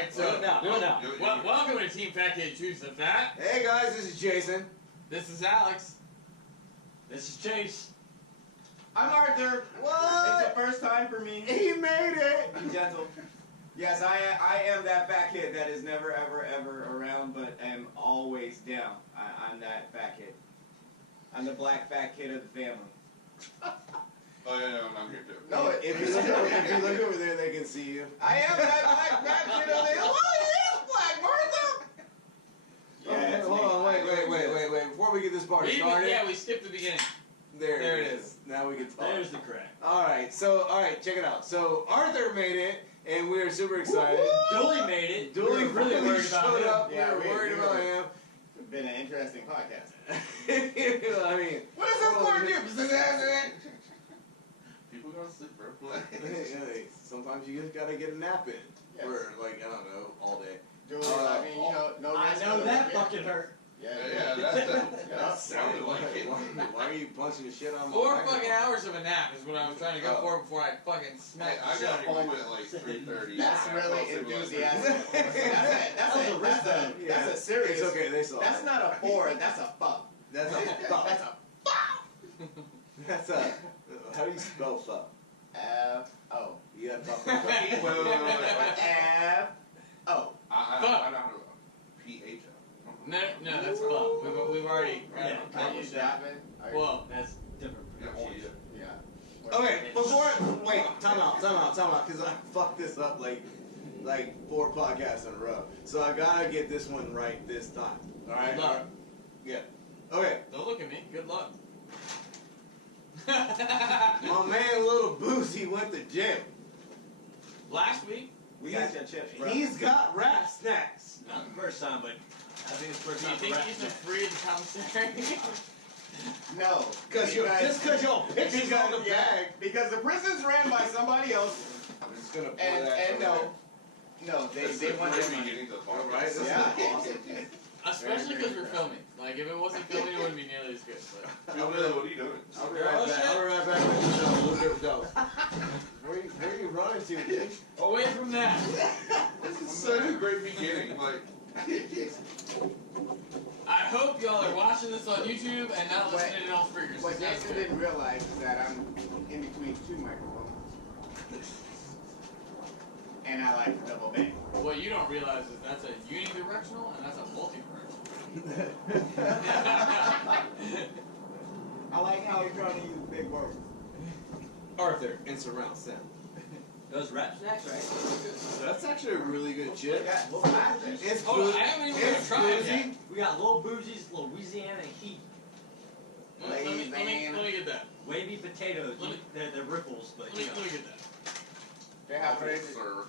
Alright, so welcome to Team Fat Kid Choose the Fat. Hey guys, this is Jason. This is Alex. This is Chase. I'm Arthur. What? It's the first time for me. He made it! Be gentle. Yes, I am that fat kid that is never, ever, ever around, but am always down. I'm that fat kid. I'm the black fat kid of the family. Oh yeah, I'm here too. No, If you look over there, they can see you. I am that black fat kid of the. Oh, yes, Black Martha. Yeah, Hold on, wait. Before we get this party started. Yeah, we skipped the beginning. There it is. Now we can talk. There's the crack. Alright, check it out. So Arthur made it, and we are super excited. Dooley made it. Dooley really finally worried about showed him. up. Yeah, we were worried about him. It's been an interesting podcast. I mean, What is this going to do? People go to sleep, bro. sometimes you just gotta get a nap in. Yes. For, like, I don't know, all day. Julie, I mean, you know, no. I rest know for the that wicked. fucking hurt. Yeah, that sounded like it. Why are you punching the shit on my 4 microphone? fucking hours of a nap is what I was trying to go for before I fucking Hey, smacked I the shit got out of your home mic. at like 3:30. That's really enthusiastic. That's a serious. It's okay, they saw That's it. not a 4. That's a fuck. That's a fuck. That's a That's a. How do you spell fuck? F-O. You gotta talk about Wait. F-O. I know how to PH. No, that's fuck. We've already Are you shopping? Well, That's different pronunciation. Yeah. Okay, wait, time out, because I fucked this up like 4 podcasts in a row. So I gotta get this one right this time. Alright? Good luck. Yeah. Okay. Don't look at me. Good luck. My man Little Boozy went to gym. Last week, We got your chips, bro. He's got rap snacks. Not the first time, but I think it's the first do you time for think rap he's snacks. free of the commissary? No. Just because your picture's on the bag. Because the prison's ran by somebody else, I'm just gonna pour and that over no, they want their money. Getting to the there. podcast. Right? This Yeah. is awesome. Especially because we're filming. Like, if it wasn't filming, it wouldn't be nearly as good. But. What are you doing? I'll be right back. I'll be right back with the show. We'll get go. Where are you running to, dude? Away from that. This is such a great beginning. Like, I hope y'all are watching this on YouTube and not listening on speakers. What Jason didn't realize is that I'm in between 2 microphones. And I like to double bang. What you don't realize is that's a unidirectional and that's a multi-directional. I like how he's trying to use big words. Arthur and surround sound. Those rap snacks, right? That's actually a really good chip. Little boozies. It's Hold on, good. I haven't even It's tried it boozy. yet. We got little boozies, Louisiana heat, Let me get that. wavy potatoes. Let me- They're ripples, but Let me you know. get that. They have it. sir.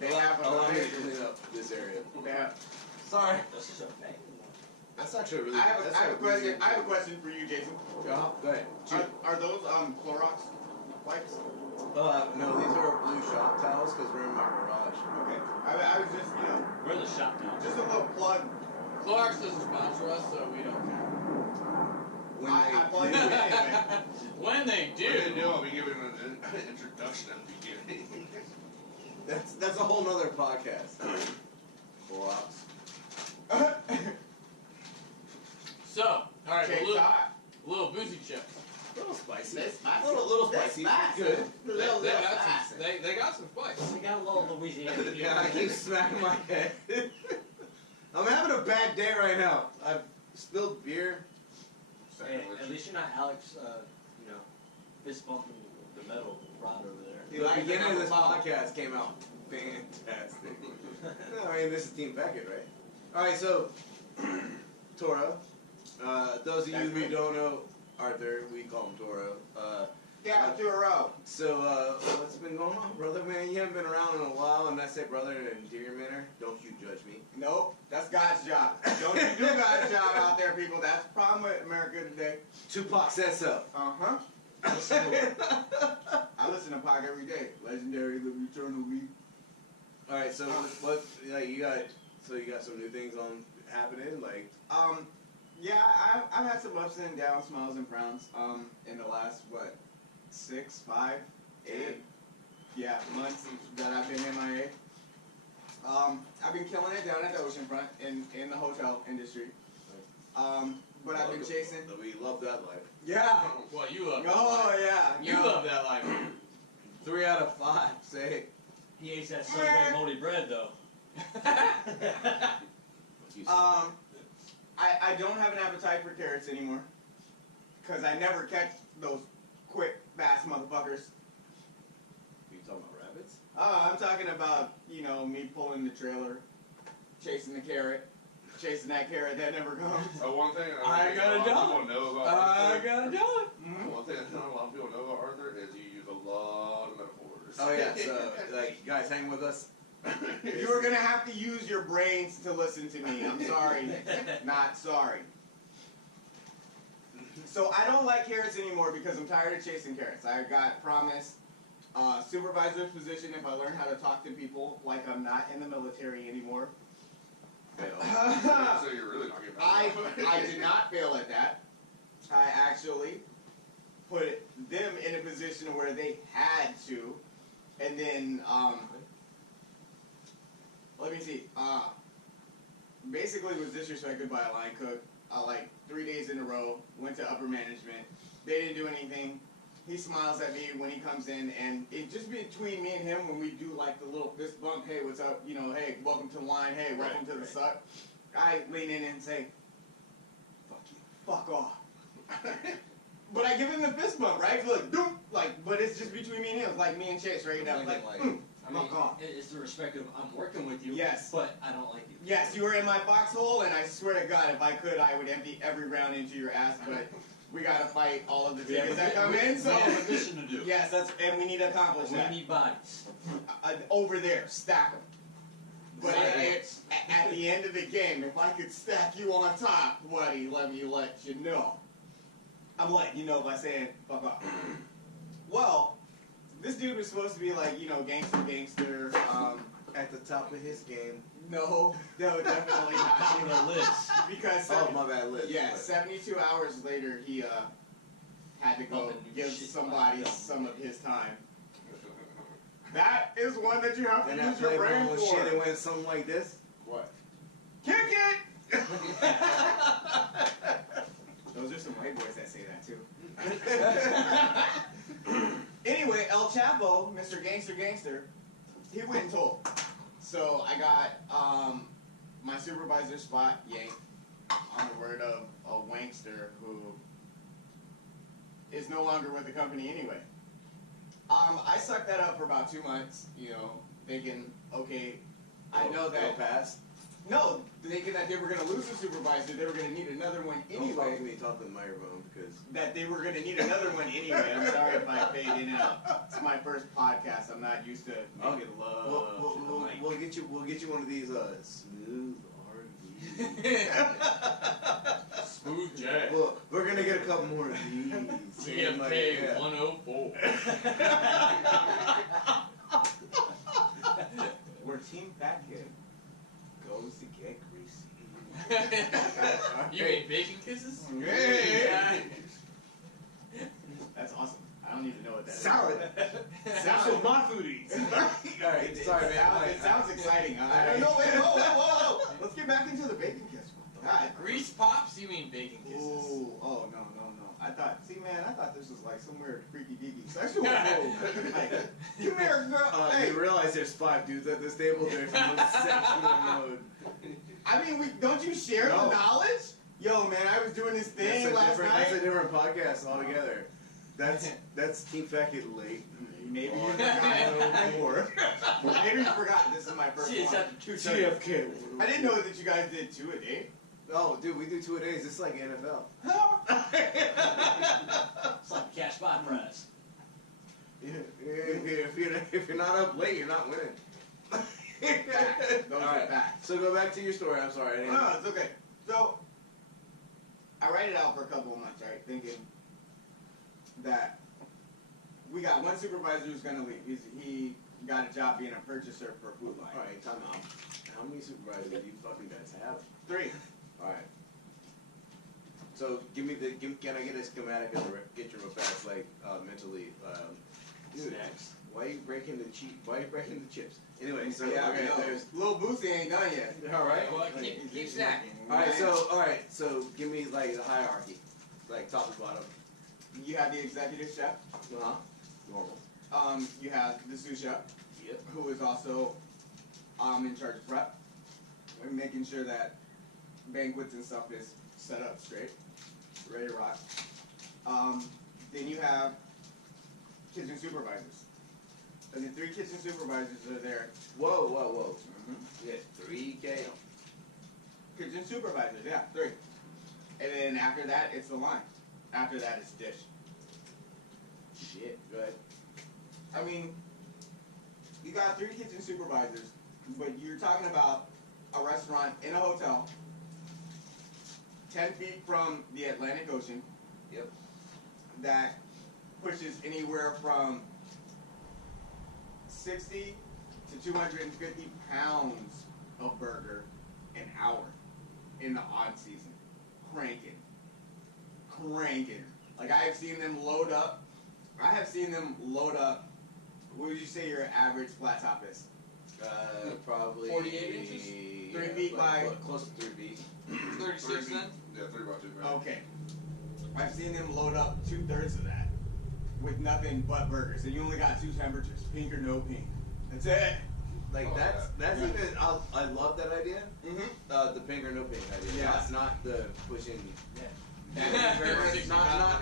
They have Allow me to it. clean up this area. They have. Sorry. This is a bang. That's actually really. I have that's a really question. good. I have a question for you, Jason. Go ahead. Are those Clorox wipes? No, these are blue shop towels because we're in my garage. Okay. I was just, We're the shop now. just a little plug. Clorox doesn't sponsor us, so we don't care. When I plug do it in it. anyway. When they What they do. do, I'll be giving an introduction at the beginning. That's a whole nother podcast. Clorox. So, alright, Cake top. little boozy chips. A little spicy. That's spicy. Little That's spicy. spicy. Good. They got some spice. We got a little Louisiana heat. Yeah, I keep smacking my head. I'm having a bad day right now. I've spilled beer. Hey, at least you're not Alex, fist bumping the metal rod over there. Dude, the beginning of this podcast came out fantastic. I mean, this is Team Beckett, right? Alright, so, Toro. Those of you who don't know Arthur, we call him Toro. Yeah, 2 a row. So, what's been going on, brother, man? You haven't been around in a while, and I say brother in an interior manner. Don't you judge me. Nope, that's God's job. Don't you do God's job out there, people. That's the problem with America today. Tupac said so. Uh-huh. I listen to Pac every day. Legendary, the eternally. Alright, so what like you got some new things on happening, like Yeah, I've had some ups and downs, smiles and frowns, in the last, 6, 5, 8, months that I've been MIA. I've been killing it down at the oceanfront in the hotel industry. But I've been chasing. We love that life. Yeah. Well, you love. Oh yeah. You no. love that life. 3 out of 5. Say. He eats that Sunday moldy bread though. I don't have an appetite for carrots anymore. Cause I never catch those quick, fast motherfuckers. You talking about rabbits? I'm talking about, me pulling the trailer, chasing the carrot, chasing that carrot that never comes. One thing I think gotta a lot do of people know about Arthur. gotta do it. One thing that not a lot of people know about Arthur is you use a lot of metaphors. Oh yeah, so like you guys hang with us. You are gonna have to use your brains to listen to me. I'm sorry. Not sorry. So I don't like carrots anymore because I'm tired of chasing carrots. I got promised supervisor's position if I learn how to talk to people like I'm not in the military anymore. So you're really not getting I did not fail at that. I actually put them in a position where they had to. And then, let me see. Basically was disrespected by a line cook. Like 3 days in a row, went to upper management. They didn't do anything. He smiles at me when he comes in, and it just between me and him when we do like the little fist bump, hey, what's up? Hey, welcome to the line. Hey, welcome to the suck. I lean in and say, fuck you, fuck off. But I give him the fist bump, right? Look, doom, but it's just between me and him. It's like me and Chase right now. Fuck off. It's the respect of I'm working with you. Yes. But I don't like you. Yes, you were in my foxhole, and I swear to God, if I could, I would empty every round into your ass. But we gotta fight all of the tickets that come in. So we have a mission to do. yes, and we need to accomplish We that. need bodies. Over there, stack them. But at the end of the game, if I could stack you on top, buddy, let me let you know. I'm letting you know by saying, fuck off. Well, this dude was supposed to be like, gangster, At the top of his game. no, definitely not. Top of the list. Because, Oh, my bad, Liz. yeah, 72 hours later, he, had to go give somebody some of his time. That is one that you have to And I use your played my brain own for. shit and went something like this. What? Kick it! Those are some white boys that say that too. Anyway, El Chapo, Mr. Gangster, he went and told. So I got my supervisor spot yanked on the word of a wankster who is no longer with the company anyway. I sucked that up for about 2 months, thinking, okay, I know that. Pass. No, thinking that they were going to lose the supervisor, they were going to need another one anyway. Don't talk to the microphone because. That they were going to need another one anyway. I'm sorry if I fade in and out. It's my first podcast. I'm not used to making love. We'll get you one of these smooth R&B. Smooth jazz. Well, we're gonna get a couple more of these. TFK 104. Where Team Fat Kid goes to get greasy. You mean bacon kisses? Hey. That's awesome. I don't even know what that Salad. is. That's what my food eats. Alright, sorry man. It sounds exciting. I don't know. Wait, whoa. Let's get back into the bacon kiss. Grease pops? You mean bacon kisses? Ooh, oh no. I thought this was like somewhere freaky deaky sexual. Like, come here, girl. Hey. You realize there's 5 dudes at this table. There's no sexual mode. I mean, don't you share the knowledge? Yo, man, I was doing this thing last night. That's a different podcast altogether. That's Team Fat Kid late. Maybe you forgot. More. Maybe you forgot. This is my first See, it's one. after 2 TFK. I didn't know that you guys did 2 a day. Oh, dude, we do 2 a days. It's like NFL. It's like a cash spot prize. If you're not up late, you're not winning. Those are facts. So go back to your story. I'm sorry. No, it's okay. So, I write it out for a couple of months, right? Thinking that we got one supervisor who's going to leave. He got a job being a purchaser for Food Line. Alright, time out. How many supervisors do you fucking guys have? 3. Alright. So can I get a schematic of the get you real fast, like mentally? Dude, Snacks. why are you breaking the chips? Anyway, so Yeah, okay, no. there's Little Little Boosie ain't done yet. All right. Well, keep snacking. All right. So give me like the hierarchy, like top to bottom. You have the executive chef. Normal. You have the sous chef. Yep. Who is also in charge of prep and making sure that banquets and stuff is set up straight, ready to rock. Then you have kitchen supervisors. And the 3 kitchen supervisors are there. Whoa. You had 3K. Kitchen supervisors, yeah, 3. And then after that, it's the line. After that, it's dish. Shit. Good. I mean, you got 3 kitchen supervisors, but you're talking about a restaurant in a hotel, 10 feet from the Atlantic Ocean. Yep. That pushes anywhere from 60 to 250 pounds of burger an hour in the on season. Cranking. Like I have seen them load up. What would you say your average flat top is? Probably 48 inches? 3 feet by. close to 3 feet. 36 then? Yeah, 3 by 2, man. Okay. I've seen them load up 2/3 of that with nothing but burgers, and you only got 2 temperatures, pink or no pink. That's it. Like Oh, that's yeah. even I love that idea. Mm-hmm. The pink or no pink idea. Yes. Not the pushing. Yeah.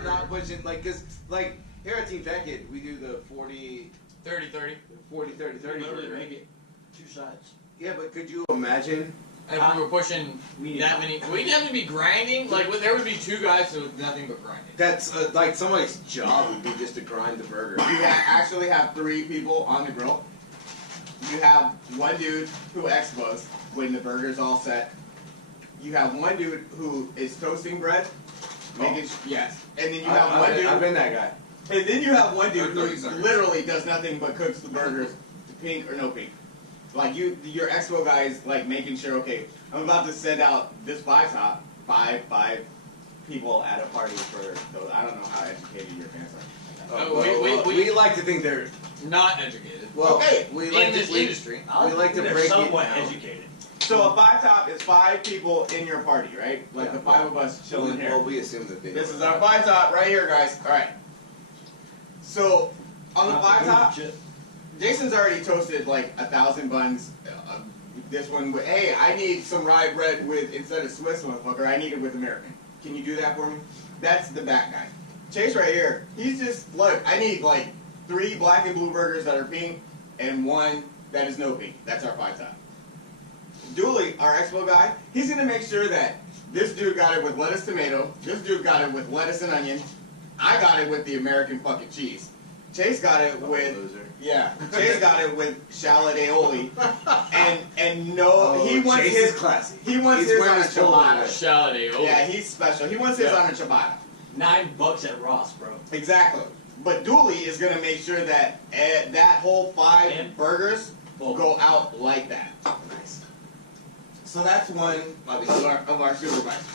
Not pushing like cause like here at Team Beckett we do the 40 30. 30 Literally burger. make it 2 sides. Yeah, but could you imagine? And if we were pushing We need that many, we'd have to be grinding. Like there would be 2 guys with nothing but grinding. That's like somebody's job would be just to grind the burger. You actually have 3 people on the grill. You have 1 dude who expos when the burger's all set. You have 1 dude who is toasting bread, making yes, and then you have 1 dude. I've been that guy. And then you have 1 dude who 30 seconds. literally does nothing but cooks the burgers to pink or no pink. Like your expo guy is like making sure, okay, I'm about to send out this 5-top, 5 people at a party for, so I don't know how educated your fans are. We like to think they're Not educated. well. Okay, we In like this to, industry. we like to They're break it somewhat down. educated. So a 5-top is 5 people in your party, right? Like Yeah. the 5 of us chilling here. Well, we assume that they. This know is that. our 5-top right here, guys. All right. So on the 5-top, Jason's already toasted like 1,000 buns. This one, hey, I need some rye bread with, instead of Swiss, motherfucker, I need it with American. Can you do that for me? That's the back guy. Chase right here, he's just, look, I need like 3 black and blue burgers that are pink and 1 that is no pink. That's our 5-top. Dooley, our expo guy, he's gonna make sure that this dude got it with lettuce, tomato, this dude got it with lettuce and onion, I got it with the American fucking cheese. Chase got it with, Loser. yeah, Chase got it with shallot aioli, and no, he wants Chase his is classy. he wants He's his wearing on a his polo ciabatta. Shallot. Yeah, he's special. He wants his Yeah. on a ciabatta. $9 at Ross, bro. Exactly. But Dooley is gonna make sure that that whole 5 And- burgers Full. go out like that. Nice. So that's one of our supervisors.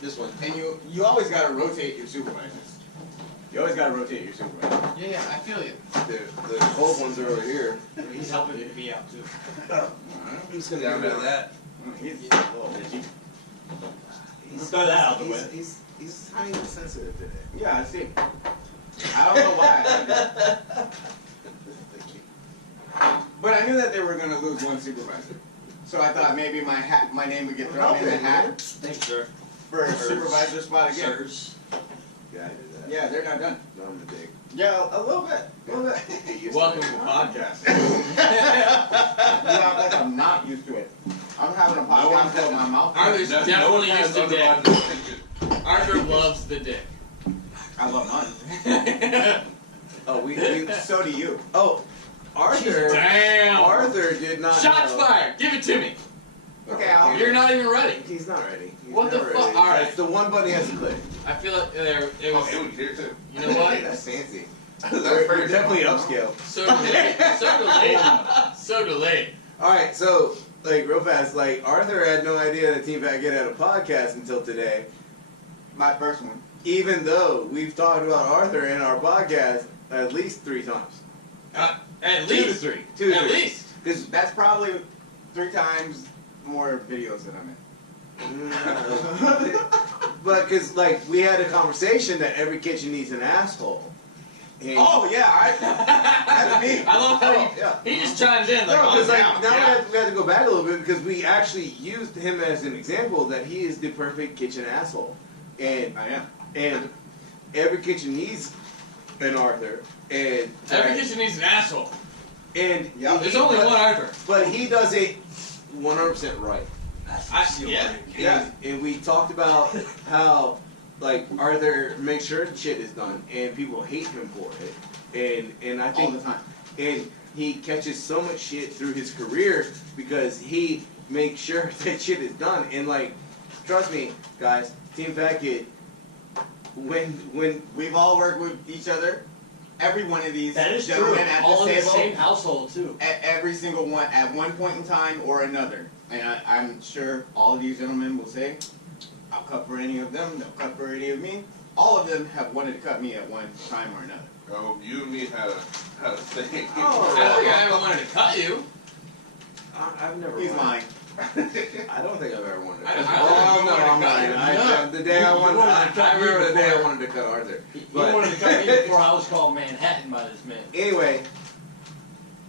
This one. And you always gotta rotate your supervisors. You always gotta rotate your supervisors. Yeah, I feel you. The cold ones are over here. He's helping me out too. I'm just gonna Yeah, get rid man. of that. He's a little bitchy. Let's throw that out the way. He's tiny and sensitive today. Yeah, I see. I don't know why. But I knew that they were gonna lose 1 supervisor. So I thought maybe my name would get thrown in the hat Thanks, sir. for a supervisor spot again. Sirs. Yeah, I did that. Yeah, they're not done. No, I'm a dick. Yeah, a little bit. A little bit. Welcome to the podcast. Yeah, I'm like, I'm not used to it. I'm having a podcast with my mouth. Arthur's That's definitely no used to dick. undivided attention. Arthur loves the dick. I love mine. Oh, we So do you. oh, Arthur. Damn. Arthur did not. Shots know. fired. Give it to me. Okay, Al. You're not even ready. He's not ready. He's What the not fuck? ready. All right. That's the one button he has to click. I feel like it Oh, was. it was here too. You know what? That's fancy. That's We're very definitely different. upscale. So delayed. So delayed. So delayed. All right, so like real fast, like Arthur had no idea that Team Beckett had a podcast until today. My first one. Even though we've talked about Arthur in our podcast at least 3 times. At 2 to least. 3. 2 to At 3. least. Because That's probably 3 times more videos than I'm in. But because like we had a conversation that every kitchen needs an asshole. And Oh yeah, that's me. I love how yeah. he just chimed in like, No, on because like down. now Yeah. we have to go back a little bit because we actually used him as an example that he is the perfect kitchen asshole, and I am. and every kitchen needs an Arthur, and Every kitchen needs an asshole. and Yeah. There's only one Arthur. but he does it 100% right. Yeah. Yeah, and we talked about how like Arthur makes sure shit is done, and people hate him for it, and I All think the time. and he catches so much shit through his career because he makes sure that shit is done, and like trust me, guys, Team Fat Kid, when We've all worked with each other. Every one of these That is true. gentlemen at All in this the table, same household too. every single one at one point in time or another. And I'm sure all of these gentlemen will say, I'll cut for any of them, they'll cut for any of me. All of them have wanted to cut me at one time or another. Oh, you and me had a thing. Oh. I don't think I ever wanted to cut you. I've never He's wanted- lying. I don't think I've ever wanted to I cut don't- I oh don't no, think you I'm wanted to lying. cut him. The day I You wanted, wanted to cut I me remember the day I before- wanted to cut Arthur. He But wanted to cut me before I was called Manhattan by this man. anyway,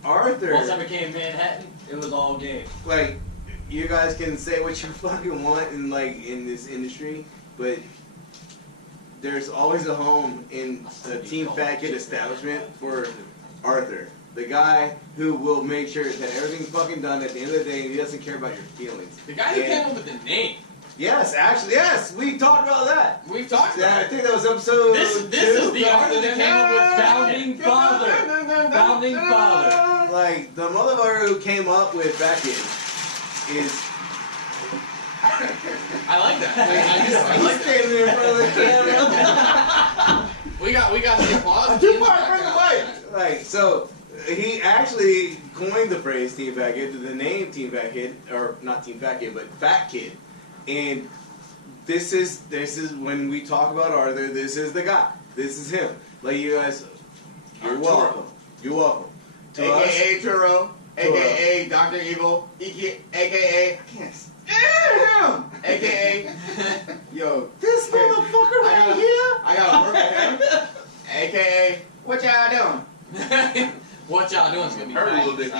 Arthur, Once I became Manhattan, it was all game. like, you guys can say what you fucking want in like in this industry, but there's always a home in a Team Fat Kid establishment for Arthur, the guy who will make sure that everything's fucking done at the end of the day, and he doesn't care about your feelings. The guy who Yeah. came up with the name. Yes, actually, yes, we talked about that. We've talked Yeah, about I it. think that was episode This is the Arthur that came up with Founding father. Founding father. Like, the motherfucker who came up with Fat Kid is I like that. I he's like that. standing there in front of the camera. We got the applause. Too far from the mic. Like, so he actually coined the phrase Team Fat Kid, the name Team Fat Kid, or not Team Fat Kid, but Fat Kid. And this is when we talk about Arthur, this is the guy. This is him. Like, you guys, you're welcome. You're welcome. To us, AKA Turo, AKA Dr. Evil, AKA I can't stand him, AKA yo, this motherfucker right here. I gotta work with him, AKA what y'all doing? What y'all doing is gonna be Hurt a little bit.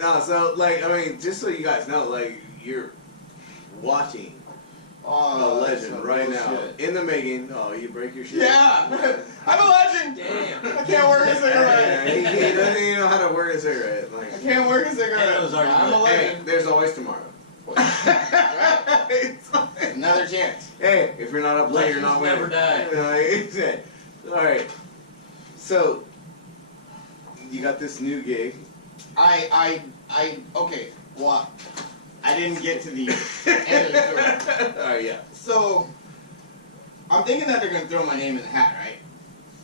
No, so like, I mean, just so you guys know, like, you're watching a legend right now in the making. Oh, you break your shit. Yeah, I'm a legend. Damn. I can't work a cigarette. Yeah, he doesn't even know how to work a cigarette. I Like, can't work a Yeah, cigarette. those are I'm a good. hey, legend. there's always tomorrow. It's like- Another chance. hey, if you're not up late, you're not Legends winning. never die. You know, like, exactly. All right. So you got this new gig. Okay. Well, I didn't get to the end of the story. Oh yeah. So, I'm thinking that they're going to throw my name in the hat, right?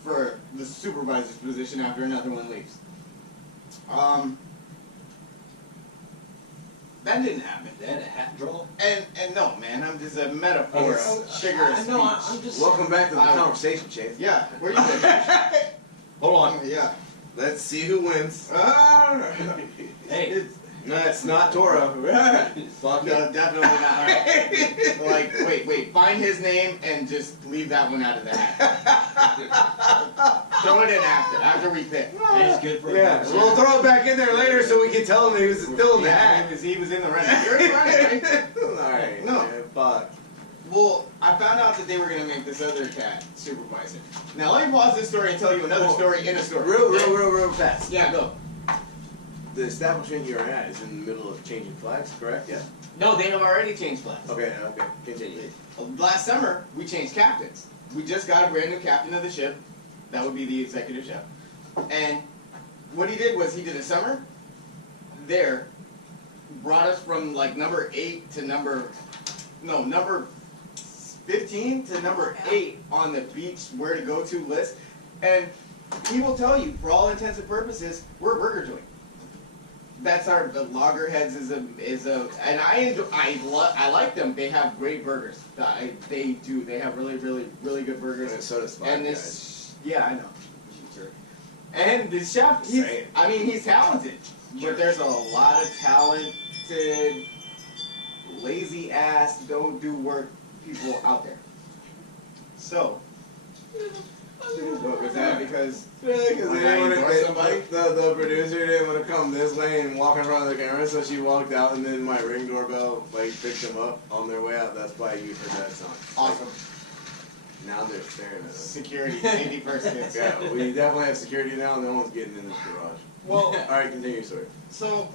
For the supervisor's position after another one leaves. That didn't happen. They had a hat draw. And no, man, I'm just a metaphor of figure of I know, speech. I'm just. Welcome back to the I- conversation, Chase. Yeah, where you been? Hold on. Yeah. Let's see who wins. Hey, No, it's not Toro. Fuck No, it. definitely not. Like, wait, find his name and just leave that one out of the hat. Throw it in after we pick. it's good for Yeah, a good we'll throw it back in there later so we can tell him he was still in the hat. He was in the running. You're in the running, right? Alright. No. man, fuck. Well, I found out that they were going to make this other cat supervisor. Now, let me pause this story and tell you another story in a story. Real fast. Yeah, go. The establishment you're at is in the middle of changing flags, correct? Yeah. No, they have already changed flags. Okay, continue. Last summer, we changed captains. We just got a brand new captain of the ship. That would be the executive chef. And what he did was he did a summer there, brought us from like number 8 to number 15 to number 8 on the beach where to go to list. And he will tell you, for all intents and purposes, we're a burger joint. That's our the Loggerheads is a and I like them. They have great burgers. They do. They have really good burgers. And so does Five And Guys. this, yeah, I know. And the chef, he's talented. but there's a lot of talented, lazy ass, don't do work people out there. So, what was that? Because Because when I endorse somebody, the producer didn't want to come this way and walk in front of the camera, so she walked out, and then my Ring doorbell picked them up on their way out. That's why you heard that song. awesome. Now they're staring at us. Security, safety first, kids. Yeah, we definitely have security now. No one's getting in this garage. Well, All right, continue, sorry. so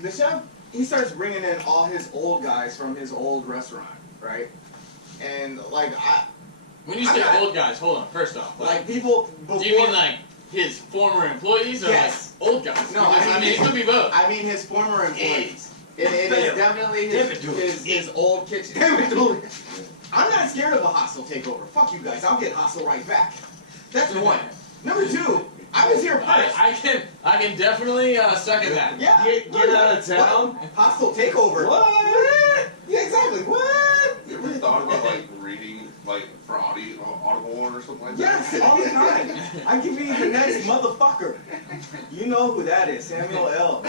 the chef, he starts bringing in all his old guys from his old restaurant, right? And like When you say old guys, hold on. First off, like people before. do you mean like his former employees or Yes. like old guys? No, Because, I mean it could be both. I mean his former employees. It is definitely his old kitchen. Damn it, dude. I'm not scared of a hostile takeover. Fuck you guys. I'll get hostile right back. That's one. Number two, I was here first. I can definitely second that. Yeah. Get out of town. What? Hostile takeover. What? Yeah, exactly. What? You ever thought about like reading like for Audible or something like that? Yes, all the time. I give you the next motherfucker. You know who that is, Samuel L.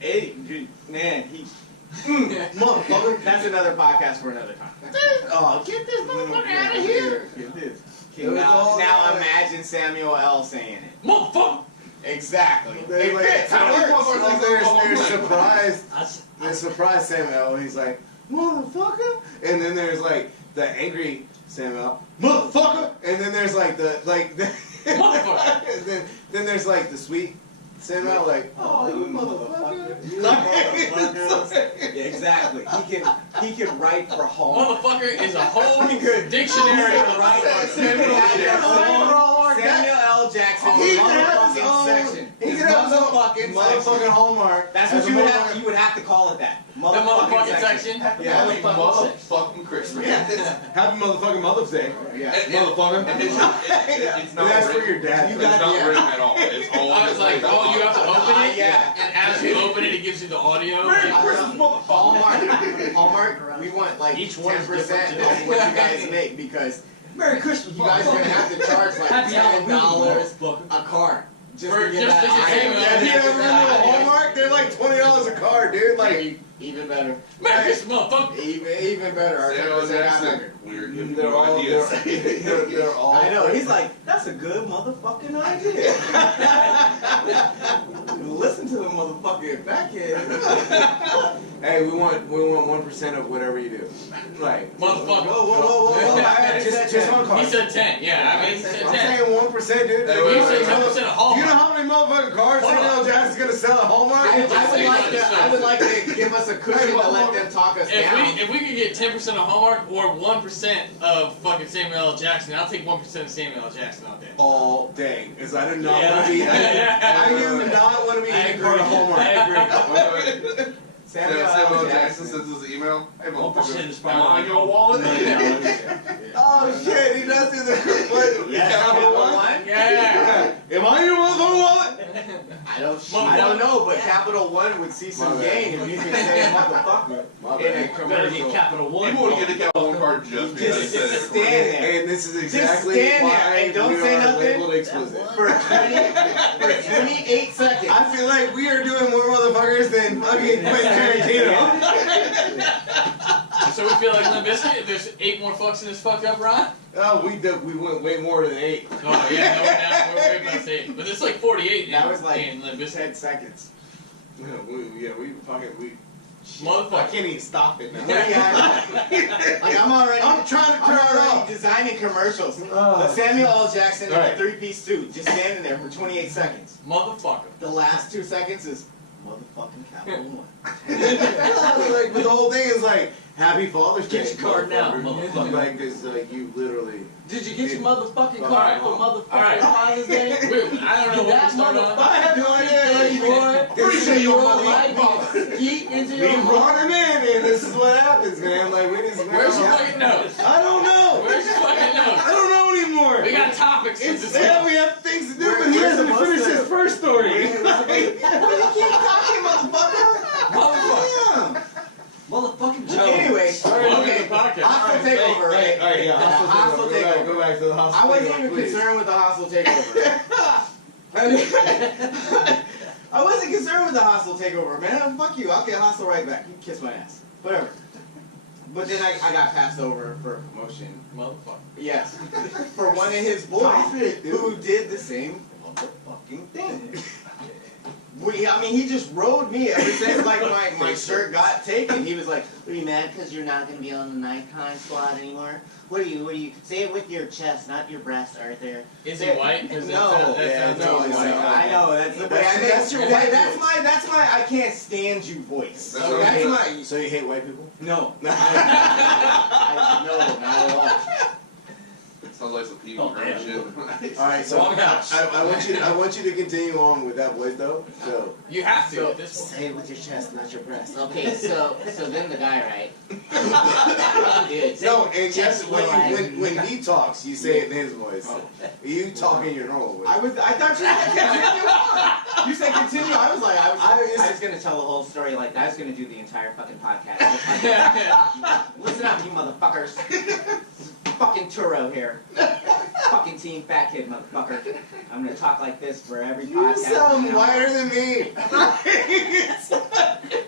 Hey, dude, man, he. Motherfucker. That's another podcast for another time. Oh, get this motherfucker out of here. Get this. It was all Now that. imagine Samuel L. saying it. Motherfucker! Exactly. They It like, fits. It works. like they're surprised. They're surprised Samuel. He's like, motherfucker. And then there's like the angry Samuel, motherfucker. And then there's like the Motherfucker. and then there's like the sweet Samuel, like, oh, you motherfucker. Yeah, exactly. He can write for home. Motherfucker is a whole He could. dictionary of right Samuel L. Jackson. He could have his own. section. He His could have his own motherfucking motherfucking Hallmark. That's as what a you would motherfucking- have. You would have to call it that. The motherfucking section. Yeah. Happy motherfucking Christmas. Happy motherfucking Mother's Day. Yeah. Motherfucker. And it's not That's for written. your dad. You It's got- not yeah. written at all. It's all I was like, oh, you have to open it? Yeah. And as you open it, it gives you the audio. Merry like- Christmas, motherfucker. Hallmark, we want like Each one is 10% different. of what you guys make because Merry Christmas, you guys are gonna have to charge like Happy Halloween, $10 motherfucker. a card just For to get just that. to get Samuel. Have you ever been to a Hallmark? They're like $20 a card, dude. Like, Even better. Merry Christmas, motherfucker. Even better. Our Samuel 10% Jackson. got We're giving they're you all ideas. they're all. I know. He's like, that's a good motherfucking idea. Listen to the motherfucking backhead. Hey, we want 1% of whatever you do. Like, Motherfucker. Whoa. I already said just that. one card. He said 10. Yeah, I mean, he said I'm 10. saying 1%, dude. Hey, Well, you wait, said wait, 10% of You know Hallmark. how many motherfucking cards Hold Samuel on. Jackson's gonna sell at Hallmark? I would like to give us a cushion to let them talk us down. If we could get 10% of Hallmark or 1% of fucking Samuel L. Jackson, I'll take 1% of Samuel L. Jackson out there. All day, because I do not Yeah. want to be. Yeah. I do not want to be I any part of agree. Hallmark. I agree. Wait. Samuel Samuel L. Jackson Jackson. sends us an email. Hey, 1% motherfucker, is am I fine. in your wallet? Oh shit, he does do the what? Yeah. Capital One? Yeah. Am I in your motherfucking wallet? I don't know, but Capital One would see some My bad. gain if you can say motherfucker My in a bad. Better get commercial. Capital One. People would get a Capital One card just because Just they said it. stand there. And this is exactly stand why there and don't we say are nothing. labeled explicit. For 28 seconds. I feel like we are doing more motherfuckers than fucking Quentin Tarantino. So we feel like Limp Bizkit? If there's 8 more fucks in this fucked up Ron? Oh, we went way more than 8. Oh yeah, no, we're way past 8. But there's like 48 That in- was like in Limp Bizkit. 10 seconds. We I Motherfucker. can't even stop it now. Like I'm I'm trying to turn it already off. designing commercials. Oh. But Samuel L. Jackson in Alright. a 3-piece suit, just standing there for 28 seconds. Motherfucker. The last 2 seconds is motherfucking Capital One. Like, but the whole thing is like, Happy Father's Day. Get your card now, motherfucker. Like, it's like you literally. Did you get your motherfucking Alright. card for motherfucking Alright. Father's Day? Wait, I don't know what to start on. I have no idea. Pretty sure you you're want Yeet into We your brought him in, and this is what happens, man. Like, we just. Where's your fucking notes? I don't know. Where's your fucking notes? I don't know anymore. We got topics to It's discuss. yeah, we have things to do, Where- but he where's hasn't the finished his mustache? first story. Motherfucker. motherfucking Joe. Anyway, Welcome okay, to the podcast. hostile takeover, right? Alright, yeah, Hostile takeover. Go back to the hostile I wasn't takeover, even please. concerned with the hostile takeover. I wasn't concerned with the hostile takeover, man. Fuck you. I'll get hostile right back. You can kiss my ass. Whatever. But then I got passed over for a promotion. Motherfucker. Yes. For one of his boys who did the same motherfucking thing. I mean, he just rode me ever since like my shirt got taken. He was like, "Are you mad because you're not going to be on the nighttime squad anymore? What are you? Say it with your chest, not your breast, Arthur." Is he white? That No. sounds no, totally it's white. not. I know that's the way. That's your white That's my I can't stand you voice. That's So, That's you my hate, so you hate white people? no. No, not at all. Sounds like some Pee Wee Oh, Herman damn. shit. All right, so Wrong house. I want you to continue on with that voice though. So You have to So- at this point. Say it with your chest, not your breast. Okay, so then the guy, right? Dude, no, and yes, Just like- when he talks, you say it in his voice. You talk in your normal voice. I thought you said continue on. You said continue. I was like, I was gonna tell the whole story like I was gonna do the entire fucking podcast. Listen up, you motherfuckers. Fucking Turo here. Fucking Team Fat Kid, motherfucker. I'm gonna talk like this for every You podcast. sound whiter than me.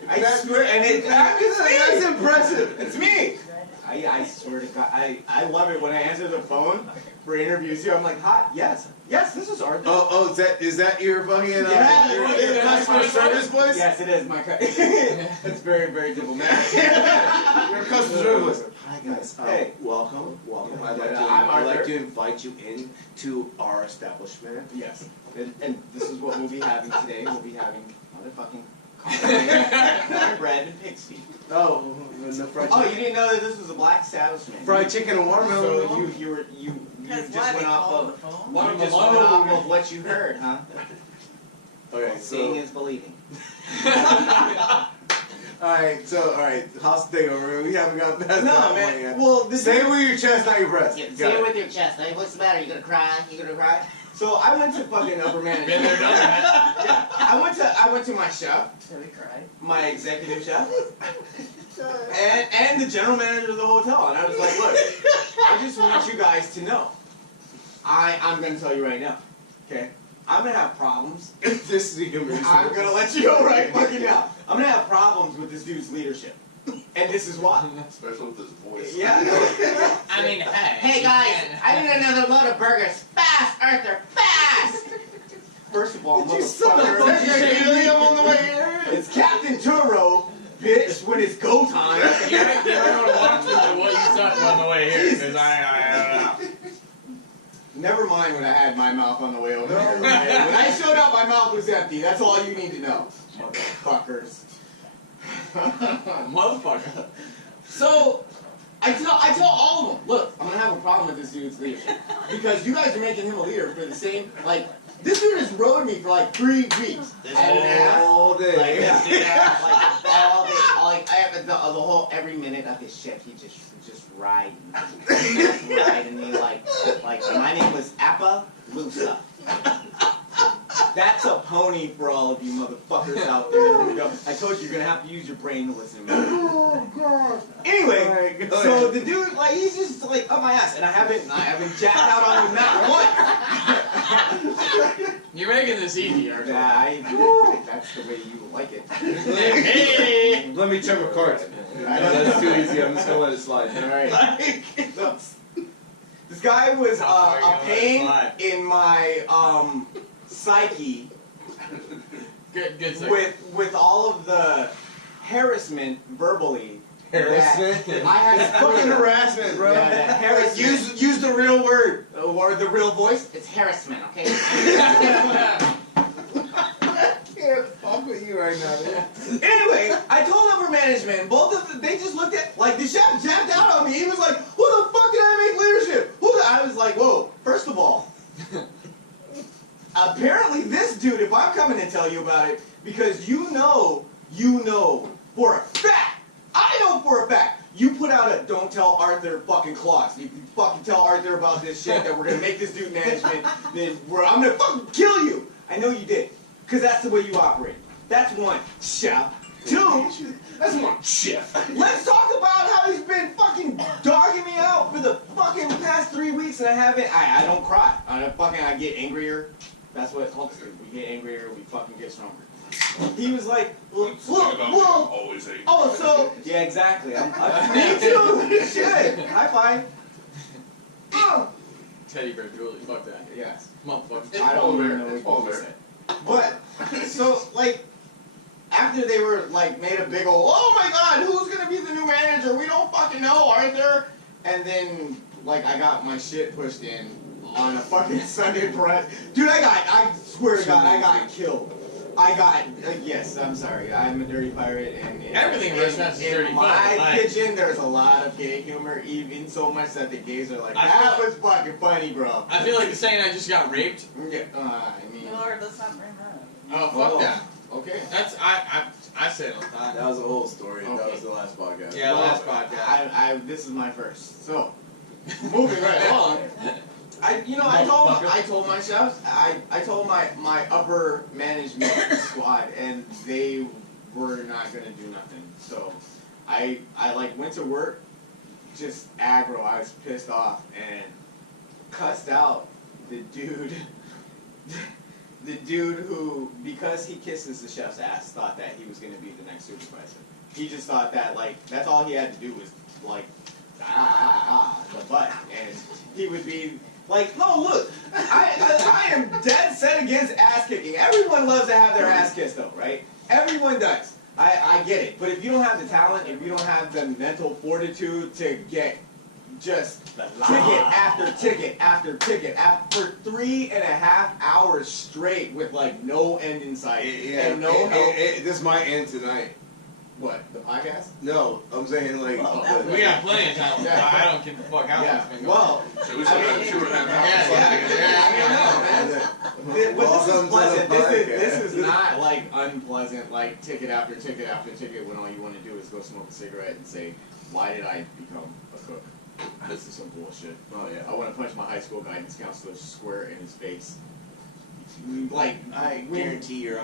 I swear, and That's impressive. it's me. I swear to God, I love it when I answer the phone for interviews here. I'm like, hi, yes, this is Arthur. Oh, is that your fucking Yeah, your customer service voice? Yes, it is. It's very, very diplomatic. Your customer service voice. Hi guys. Hey. Welcome. I'm I'd like Arthur. to invite you in to our establishment. Yes, and this is what we'll be having today. We'll be having motherfucking bread and pig's feet. Oh, the fried Oh, chicken. you didn't know that this was a black establishment? Fried chicken and watermelon. So you just went off of Watermelon. you just went off of what you heard, huh? Okay, Seeing so is believing. all right, house takeover. We haven't got past No, that man. one yet. Well, this Say it with your chest, not your breast. Yeah, Got say it it. with your chest. Hey, what's the matter? You gonna cry? You gonna cry? So I went to fucking upper management. Been there, done that. Yeah, I went to my chef, Should we cry? my executive chef, and the general manager of the hotel, and I was like, look, I just want you guys to know, I'm gonna tell you right now, okay? I'm gonna have problems. This is the humor. I'm gonna let you know right fucking now. I'm gonna have problems with this dude's leadership, and this is why. Especially with his voice. Yeah. I mean, Hey guys, I need another load of burgers. Fast, Arthur, fast! First of all, You son of a motherfucker, bitch, helium on the way here. it's Captain Turo, bitch, when it's go time. You might want to watch what you suck on the way here, because I don't know. Never mind when I had my mouth on the way over here. When I showed up, my mouth was empty. That's all you need to know, motherfuckers. Motherfucker. So, I tell all of them, look, I'm gonna have a problem with this dude's leadership because you guys are making him a leader for the same this dude has rode me for like 3 weeks. All day. Like, Yeah. like all day, I have the whole every minute of his shift, he just riding me like my name was Appaloosa. That's a pony for all of you motherfuckers out there. Here we go. I told you you're gonna have to use your brain to listen to me. Oh god. Anyway, Alright, go so ahead. the dude, he's just up my ass, and I haven't jacked out on him not once. You're making this easy, aren't you? That's the way you like it. Hey! Let me check my cards. No, that's too easy. I'm just gonna let it slide. All right. This guy was a pain in my psyche Good sir. with all of the harassment verbally. Harassment? that I had Fucking harassment, bro. Yeah, that harassment. Use the real word. Or the real voice. It's harassment, okay? I can't fuck with you right now, dude. Anyway, I told upper management, both of them, they just looked at, the chef jacked out on me. He was like, who the fuck did I make leadership? I was like, whoa, first of all, apparently this dude, if I'm coming to tell you about it, because you know for a fact, I know for a fact, you put out a don't tell Arthur fucking clause. If you fucking tell Arthur about this shit that we're gonna make this dude management, then I'm gonna fucking kill you. I know you did, because that's the way you operate. That's one, chef. Two, That's one chef. let's talk about how he's been fucking dogging me out for the fucking past 3 weeks and I don't cry. I get angrier. That's what Hulk said. We get angrier, we fucking get stronger. he was like, One thing about me, I'm whoa. always angry. Oh, so yeah, exactly. Me too. Shit. High five. Teddy bear Julie, fuck that. Yes. Motherfucker. I don't even know It's what all you there. said. But so like after they were like made a big old, oh my god, who's gonna be the new manager? We don't fucking know, Arthur. And then like I got my shit pushed in on a fucking Sunday press. Dude, I swear to God, I got killed. I got, yes, I'm sorry, I'm a dirty pirate, and Everything in restaurants is dirty in fun, my like- kitchen, there's a lot of gay humor, even so much that the gays are like, I that feel- was fucking funny, bro. I feel like the saying I just got raped. Yeah, I mean, Lord, let's not bring that Oh, up. fuck Oh. that. okay. That's, I said it all the time. That was a whole story. That Okay. was the last podcast. Yeah, Well, last podcast. this is my first, so, moving right along. I told my chefs, I told my upper management squad, and they were not gonna do nothing. So I like went to work, just aggro. I was pissed off and cussed out the dude, the dude who, because he kisses the chef's ass, thought that he was gonna be the next supervisor. He just thought that like that's all he had to do was like the butt, and he would be. Like, no, look, I am dead set against ass kicking. Everyone loves to have their ass kissed, though, right? Everyone does. I get it. But if you don't have the talent, if you don't have the mental fortitude to get just ticket after ticket after ticket for 3.5 hours straight with like no end in sight and no help. This might end tonight. What, the podcast? No, I'm saying like. We got plenty of time. Yeah. I don't give a fuck how long it's been going. Well, So we still I got mean, 2.5 hours. I mean, no, man. But Welcome this to is the pleasant. This podcast. is not like unpleasant, like ticket after ticket after ticket when all you want to do is go smoke a cigarette and say, why did I become a cook? This is some bullshit. Oh yeah. I want to punch my high school guidance counselor square in his face. Like, I when- guarantee your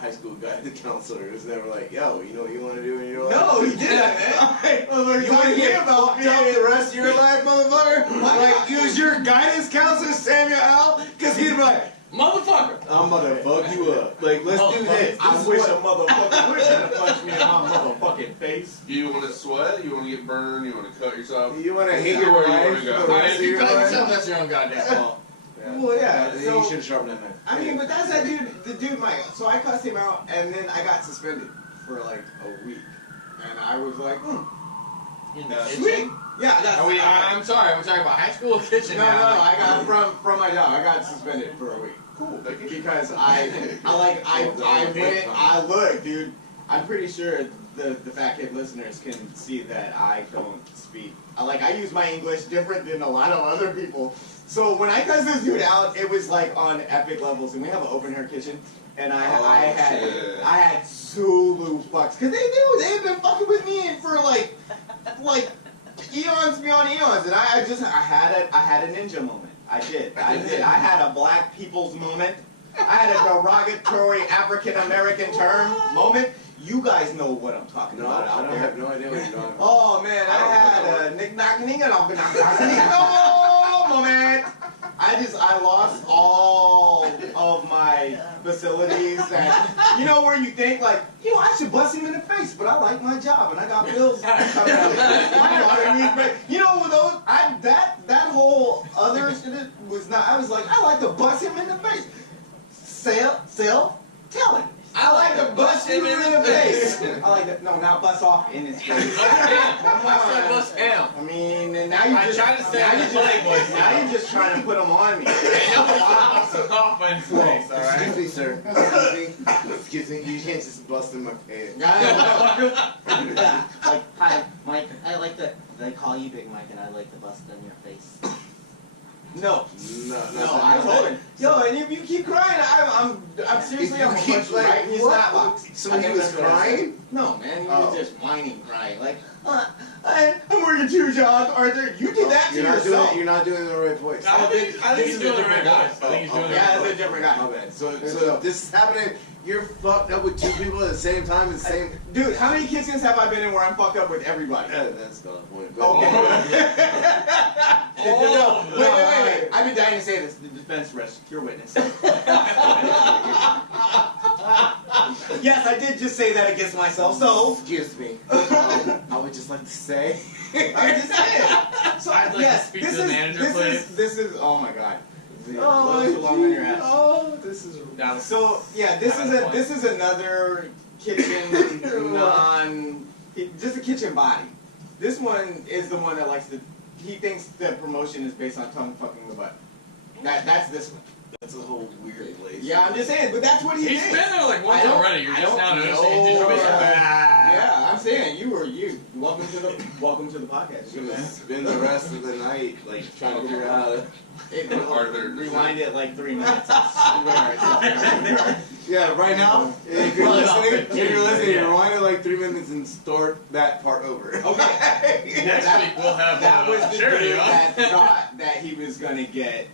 high school guy, the counselor, was never like, yo, you know what you want to do in your life? No, he didn't, man. You want to get about fucked up the rest of your life, motherfucker? Like, use your guidance counselor, Samuel L. Because he'd be like, Motherfucker! I'm gonna fuck you up. Like, let's do this. I This is wish what- a motherfucker would have punched me in my motherfucking face. Do you want to sweat? You want to get burned? You want to cut yourself? You want to hate Go your where you life wanna for go. the Alright, rest if of you your cut life? yourself, that's your own goddamn fault. Well, yeah. Then So, you should have sharpened that knife. I mean, but that's that dude, the dude, Mike. So I cussed him out, and then I got suspended for like a week, and I was like, sweet. Yeah, that's. Are we, I'm sorry, we're talking about high school or kitchen No, now. I got from my job. I got suspended for a week. Cool. Thank you. Because I look, dude. I'm pretty sure the fat kid listeners can see that I don't speak. I use my English different than a lot of other people. So when I cussed this dude out, it was like on epic levels. And we have an open air kitchen, and I had Zulu fucks because they had been fucking with me for like eons beyond eons, and I had a ninja moment. I did. I had a black people's moment. I had a derogatory African American term moment. You guys know what I'm talking No, about I out don't there. have no idea what you're talking about. Oh man, I had a knick-knack-ning and moment. I lost all of my facilities, and you know where you think like, I should bust him in the face, but I like my job and I got bills coming out. You know those that whole other shit was not. I was like, I like to bust him in the face. Self-telling. I like to bust him in the face. I like that. No, not bust off in his face. I said bust him. I mean, and now you I just tried to say now it you in funny just voice. now you're just trying to put them on me. Ain't nobody busting off in his face, alright? Excuse me, sir. Excuse me. You can't just bust in my face. Like, hi, Mike. I like to. They call you Big Mike, and I like to bust in your face. No, I told him. Yo, and if you keep crying, I'm seriously, I'm gonna punch you right in his snapbox. So he was crying? No, man, he Oh. was just whining, crying. Like, I'm working 2 jobs, Arthur. You did that to You're not yourself. doing. You're not doing the right voice. I think he's doing the right voice. I think he's doing the Yeah, right it's a voice. different guy. My bad. So if this is happening, you're fucked up with 2 people at the same time. The same. Dude, how many kitchens have I been in where I'm fucked up with everybody? That's not the point. Okay. Oh, No, wait. I've been dying to say this. The defense rests. Your witness. Yes, I did just say that against myself, so. Excuse me. I would just like to say. I'm just saying. So, I'd like yes, to speak this to the is, manager, this please. is, this is, oh my god. Oh, Too long on your ass. oh, this is. That was So, yeah, this is another kitchen just a kitchen body. This one is the one that likes to, he thinks the promotion is based on tongue fucking the butt. That's this one. That's a whole weird place. Yeah, I'm just saying, but that's what he He's thinks. been there like once I don't- already. You're I just don't now know. noticing. Did you miss it? Yeah, I'm saying you. Welcome to the podcast. Should have spent the rest of the night like trying to figure out. Arthur. Rewind it like 3 minutes. I swear. Yeah, right now, if you're listening, rewind it like 3 minutes and start that part over. Okay. Next week we'll have That was the charity, dude huh? that thought that he was gonna get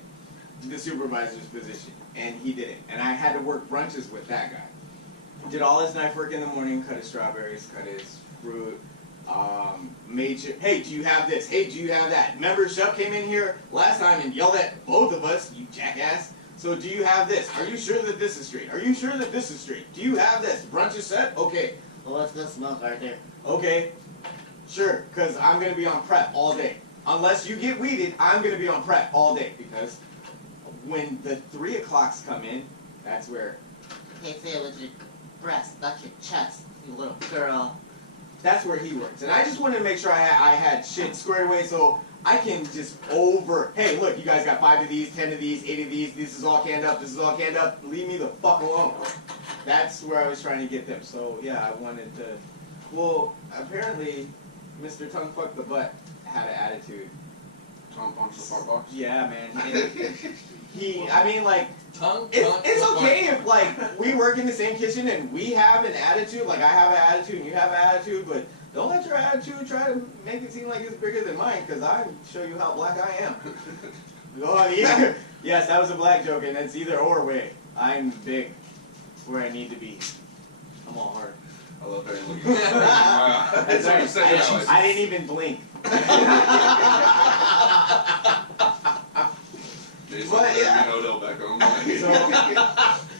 the supervisor's position, and he didn't. And I had to work brunches with that guy. Did all his knife work in the morning, cut his strawberries, cut his fruit, made sure, hey, do you have this? Hey, do you have that? Remember, Shep came in here last time and yelled at both of us, you jackass. So do you have this? Are you sure that this is straight? Are you sure that this is straight? Do you have this? Brunch is set? Okay. Well, let's go smoke right there. Okay. Sure, because I'm going to be on prep all day. Unless you get weeded, I'm going to be on prep all day. Because when the 3 o'clocks come in, that's where, Hey, say it with your breast, not your chest, you little girl. that's where he works. And I just wanted to make sure I had shit squared away so I can just hey, look, you guys got 5 of these, 10 of these, 8 of these, this is all canned up, this is all canned up, leave me the fuck alone. That's where I was trying to get them. So, yeah, I wanted to, well, apparently, Mr. Tongue Fuck the Butt had an attitude. Tom Punch the Fart Box. Yeah, man. I mean, like, Tongue. it's okay if, like, we work in the same kitchen and we have an attitude, like I have an attitude and you have an attitude, but don't let your attitude try to make it seem like it's bigger than mine, because I show you how black I am. Oh, yeah. Yes, that was a black joke, and it's either or way. I'm big where I need to be. I'm all hard. I love that you look at me. That's what you said. Yeah, I didn't even blink. Jason, But, yeah. Odell back home. So,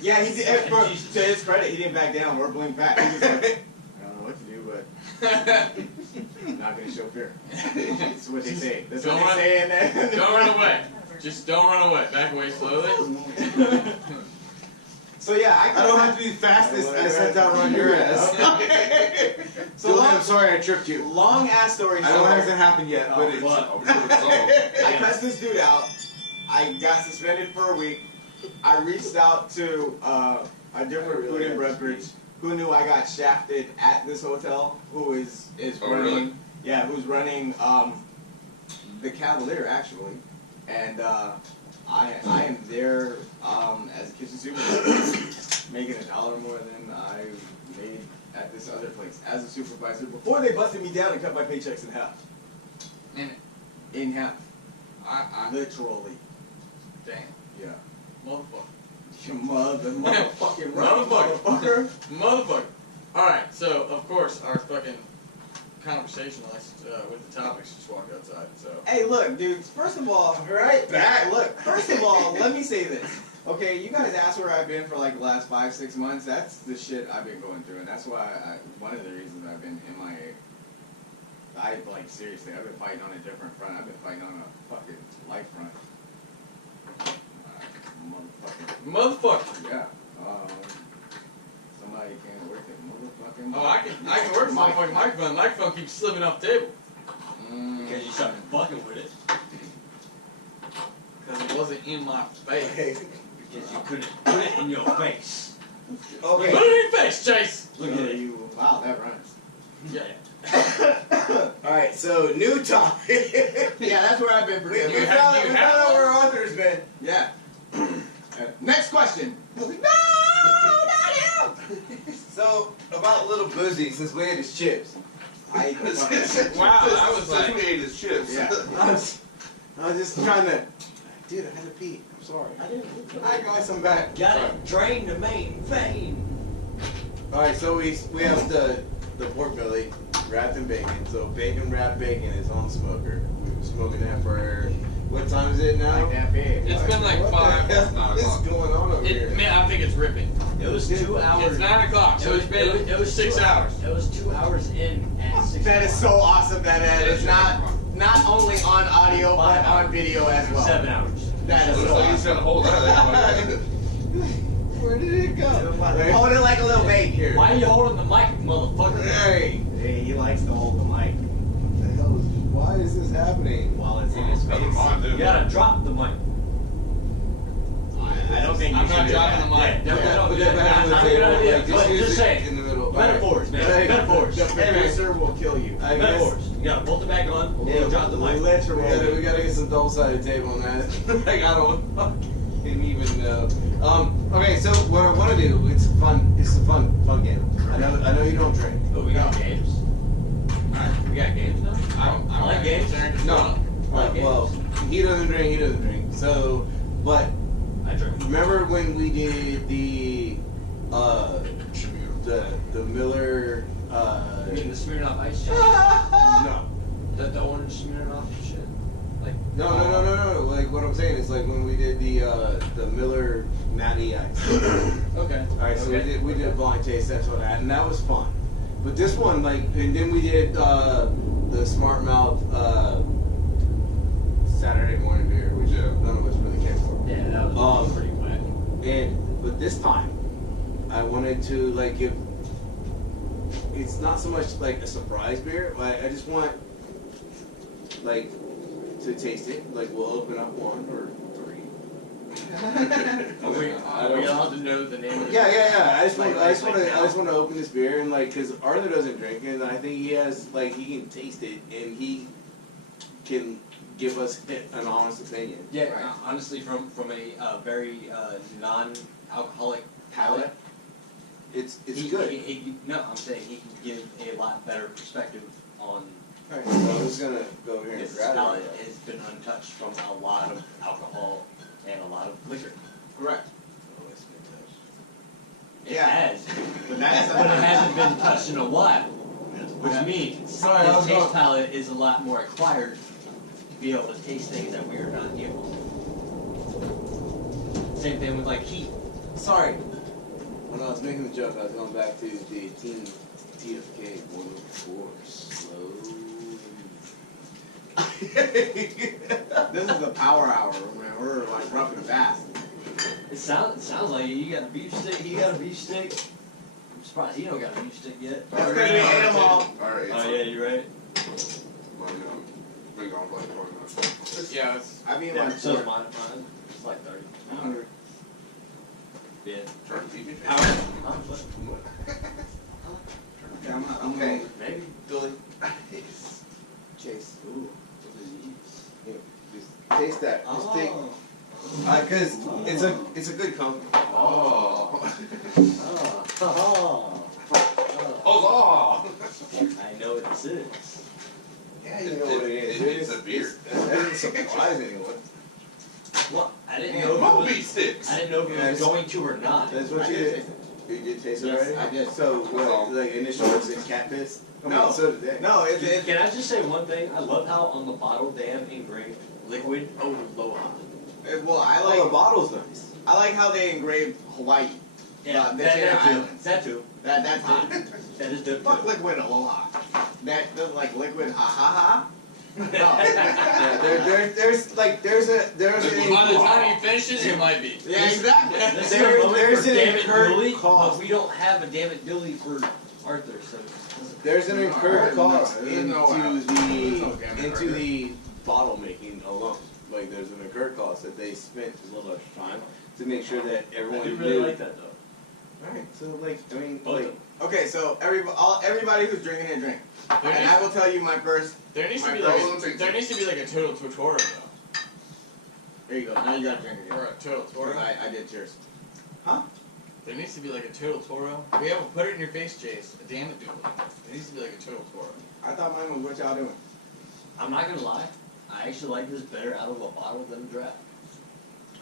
yeah, he did, to his credit, he didn't back down or blink back. He was like, I don't know what to do, but I'm not going to show fear. That's what they say. That's what Don't they say in there. Don't run away. Just don't run away. Back away slowly. So yeah, I don't have to be fastest. I sent out run your ass. So Dylan, I'm sorry I tripped you. long ass story I know it short. hasn't happened yet, but it's. I cussed this dude out. I got suspended for a week. I reached out to a different food and beverage who knew I got shafted at this hotel, who is Oh, running, really? yeah, who's running the Cavalier actually, and I am there as a kitchen supervisor, making $1 more than I made at this other place as a supervisor before they busted me down and cut my paychecks in half. In half. I Literally. damn. Yeah. Motherfucker. Your motherfucking Motherfucker. Motherfucker. Alright, so, of course, our fucking conversationalist with the topics just walked outside, so. Hey, look, dudes. First of all, Right back. look. First of all, let me say this. Okay, you guys asked where I've been for like the last 5-6 months. That's the shit I've been going through, and that's why one of the reasons I've been MIA. Seriously, I've been fighting on a different front. I've been fighting on a fucking life front. Motherfucker. Yeah. Somebody can't work it. Motherfucking. Oh, I can work my fucking microphone. The microphone keeps slipping off the table. Because you started fucking with it. Because it wasn't in my face. Because you couldn't put it in your face. Put Okay. it in your face, Chase! Look at it. You. Wow, that rhymes. Yeah. Alright, so new topic. Yeah, that's where I've been for You we have- found you we have found out one? where Arthur's been. Yeah. Next question. No, not him. So, about Little Boozy, since we ate his chips. Wow, that was like- we ate his chips. Yeah. I was just trying to. Dude, I had to pee. I'm sorry. Alright, guys, I'm back. Gotta drain the main vein. Alright, so we have the pork belly wrapped in bacon. So bacon wrapped bacon is on the smoker. We've been smoking that for what time is it now? Like that big. It's been like What 5. the hell is going on over here? Man, I think it's ripping. It was 2 hours. It's 9 o'clock, so it's been it was 6 hours. It was 2 hours in at 6 That is so awesome that it's not only on audio but 5 on hours. video as well. 7 hours. That is Looks so like he's awesome. gonna hold that. Where did it go? Hold it like a little bait here. Why are you holding the mic, motherfucker? Hey, Hey, he likes to hold the mic what the hell? Why is this happening? while it's in his face. Never mind, dude. You gotta drop the mic. I don't think you I'm should not do dropping that. the mic. Yeah, Put don't do that that. back on the Not a table. good idea. Like, But use just it say in the middle. metaphors, man. Hey, Metaphors. The Hey, man. producer will kill you. I guess. Metaphors. You gotta bolt it back on. Yeah, Drop the mic. We gotta get some double-sided tape on that. Like, I don't fucking even know. Okay, so what I want to do, it's fun. It's a fun game. I know you don't drink. Oh, we got games. Alright. We got games now? I like games. No. Like Well, he doesn't drink. He doesn't drink. So, but I drink. remember when we did the Miller? You mean the Smirnoff Ice shit? No. The orange Smirnoff shit? Like, No. Like what I'm saying is like when we did the Miller Natty Ice. okay. All right, so Okay. we did a blind taste test on that, and that was fun. But this one, like, and then we did the Smart Mouth Saturday morning beer, which none of us really cared for. Yeah, that was pretty whack. But this time, I wanted to like give. It's not so much like a surprise beer, but I just want like to taste it. Like we'll open up 1 or 3. Are we allowed to know the name of the Yeah. I just want now? to open this beer and like, cause Arthur doesn't drink it, and I think he has like he can taste it and he can give us an honest opinion. Yeah, honestly, from a very non-alcoholic palate, It's he, good. No, I'm saying he can give a lot better perspective on Alright, so I'm just gonna go over here and his grab palate. it. Has been untouched from a lot of alcohol and a lot of liquor. Correct. It Yeah. has, But that's but it hasn't been touched in a while, which means Sorry, I his was taste going- palate is a lot more acquired to be able to taste things that we are not able to. Same thing with like heat. Sorry. When I was making the joke, I was going back to the team TFK 104 slowly. This is the power hour, man. We're like rough and fast. It sounds like you got a beef stick. He got a beef stick. I'm surprised he don't got a beef stick yet. That's because we ate them all. Alright, Oh yeah, you're right. been gone for like 20 minutes. Yeah, it's, I mean, Yeah, like, so is mine. It's like 30. I'm hungry. Yeah. Trying to feed me. Okay, I'm Okay. hungry. Maybe. Billy. Chase. Ooh. What is these? Here, just taste that. Just take. Oh. Cause it's a good company. Oh. Oh. Oh. I know what this is. Yeah, you know what it is. It's a beer. That doesn't surprise anyone. Well, I didn't Yeah, know if it Moby was, sticks. I didn't know if Yeah, it was it's- going to or not. That's what I you did did. taste it. You did taste it Yes, already? I did. So, what, like, initially was it cat piss? I mean, No. so did they. No, it's Can I just say one thing? I love how on the bottle they have engraved liquid Aloha. well, I Oh, the like bottle's nice. how they engraved Hawaii. Yeah, the that Channel too. Islands. That too. That's hot. That is good. Fuck liquid aloha. That's like liquid ha ha ha. No. Yeah, there's a by the time you finish it, it might be. Yeah, exactly. This There- is a moment there's for an Damn It incurred Dooley, cost. but we don't have a Damn It Dooley for Arthur, so. there's an incurred No, cost there's no way. into There's no damn it into right the bottle making alone. Like there's an incurred cost that they spent a little extra time to make sure that I everyone do knew. really like that though. Alright, so like I mean Both of like them. Okay, so everybody who's drinking it, drink. There And needs, I will tell you my first. there needs to my be first- like there needs to be like a total tutorial though, There you go. Now you gotta drink again. or a total tutorial. I did cheers. There needs to be like a total tutorial. We have a put it in your face, Chase. A damn it, dude. There needs to be like a total tutorial. I thought mine was what y'all doing. I'm not gonna lie. I actually like this better out of a bottle than a draft.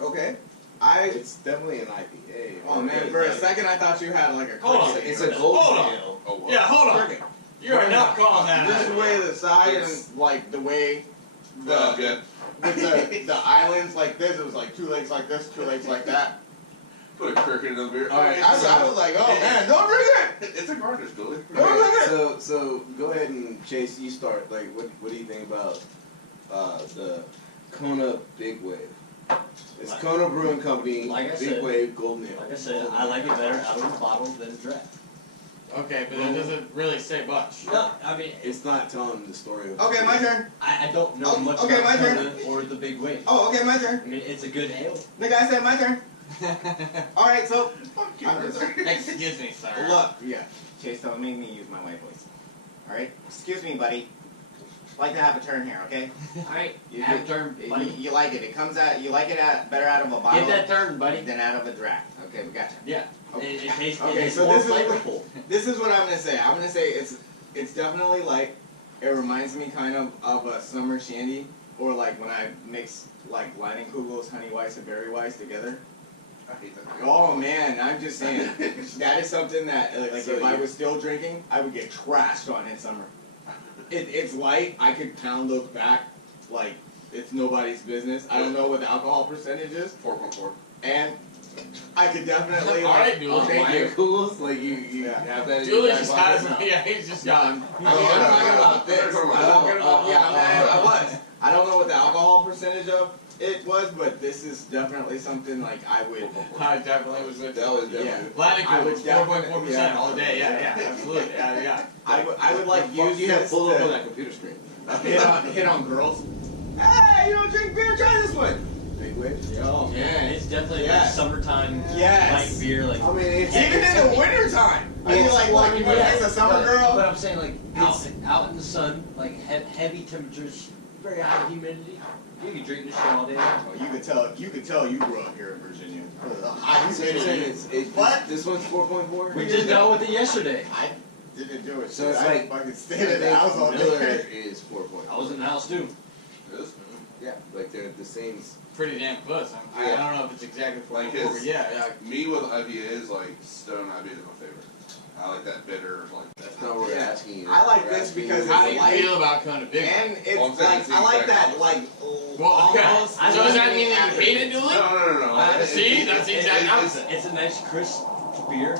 Okay. it's definitely an IPA. Oh man, for a second I thought you had like a Hold on. quick It's second. a gold Hold on. ale. Oh, wow. Yeah, hold on. Cricket. You are not calling that. Just the way the side and It's- like the way Well, the yeah. with the islands like this, it was like 2 legs like this, 2 legs like that. Put a cricket in the beer. All right, I was like, oh man, don't drink it. It's a garnish, Billy. Don't drink it. So go ahead and Chase. You start. Like, what do you think about the Kona Big Wave? It's Kona Brewing Company. Like I Big said- Wave Golden Ale. Like I said, I like it better out of the bottle than the draft. Okay, but it doesn't really say much. No, I mean, It's not telling the story of. Okay, my turn. I don't know Oh, much okay, about my turn. Kona or the Big Wave. Oh, okay, my turn. I mean, it's a good ale. Nigga, I said my turn. All right, so Fuck you, I'm just- Arthur. Excuse me, sir. look, yeah. Chase, don't make me use my white voice. All right, excuse me, buddy. Like to have a turn here, okay? Alright, You have a get- turn, You, buddy. you like it. It comes out. You like it better out of a bottle Get that turn, buddy. than out of a draft. Okay, we got you. Yeah. Okay. It tastes Okay, it's so more this is- flavorful. This is what I'm gonna say. I'm gonna say it's definitely like it reminds me kind of a summer shandy, or like when I mix like Leinenkugels, Honey Weiss, and Berry Weiss together. I hate that. Oh man, I'm just saying that is something that like So if I you- was still drinking, I would get trashed on in summer. It's light. I could pound those back like it's nobody's business. I don't know what the alcohol percentage is, 4.4. and I could definitely All like. right, Dooley. Thank you. Coolest, like you Yeah. have that. in Julie your just back has pocket. yeah, he's just No, got I'm talking about this. I'm talking about, I was. I don't know what the alcohol percentage of it was, but this is definitely something like I would. I definitely was with That was Yeah. definitely. Latin I would was 4.4% yeah. all day. Yeah, absolutely. Yeah. I would like use You have this pulled up on to that computer screen. hit on girls. Hey, you don't drink beer? Try this one. Big Wave. Oh Yeah, it's definitely Yes. like summertime Yes. light beer, like I mean, it's Even in the winter time. I mean, like, Well, you want to taste a summer girl? But I'm saying like out in the sun, like heavy temperatures, very high humidity. You can drink this shit all day long. Oh, you could tell you grew up here in Virginia. I'm saying it's What? This one's 4.4. We just dealt with it yesterday. I didn't do it. So it's I like- fucking I stayed in the think house all Miller day. is 4.4. I was in the house too. This? Yeah, like they're the same. Pretty damn close. I don't know if it's exactly 4.4, Like but his- yeah. Me with IPAs, like Stone IPA is my favorite. I like that bitter, like That's not what we're Yeah. asking you. I like We're this asking because you- How do it's you light. feel about Kona Big? And Well, I'm it's saying like it's I like exact that opposite. like Well, okay. almost. So does that mean that you hate it, Dooley? No. I- See, that's the exact It's- opposite. It's a nice crisp beer.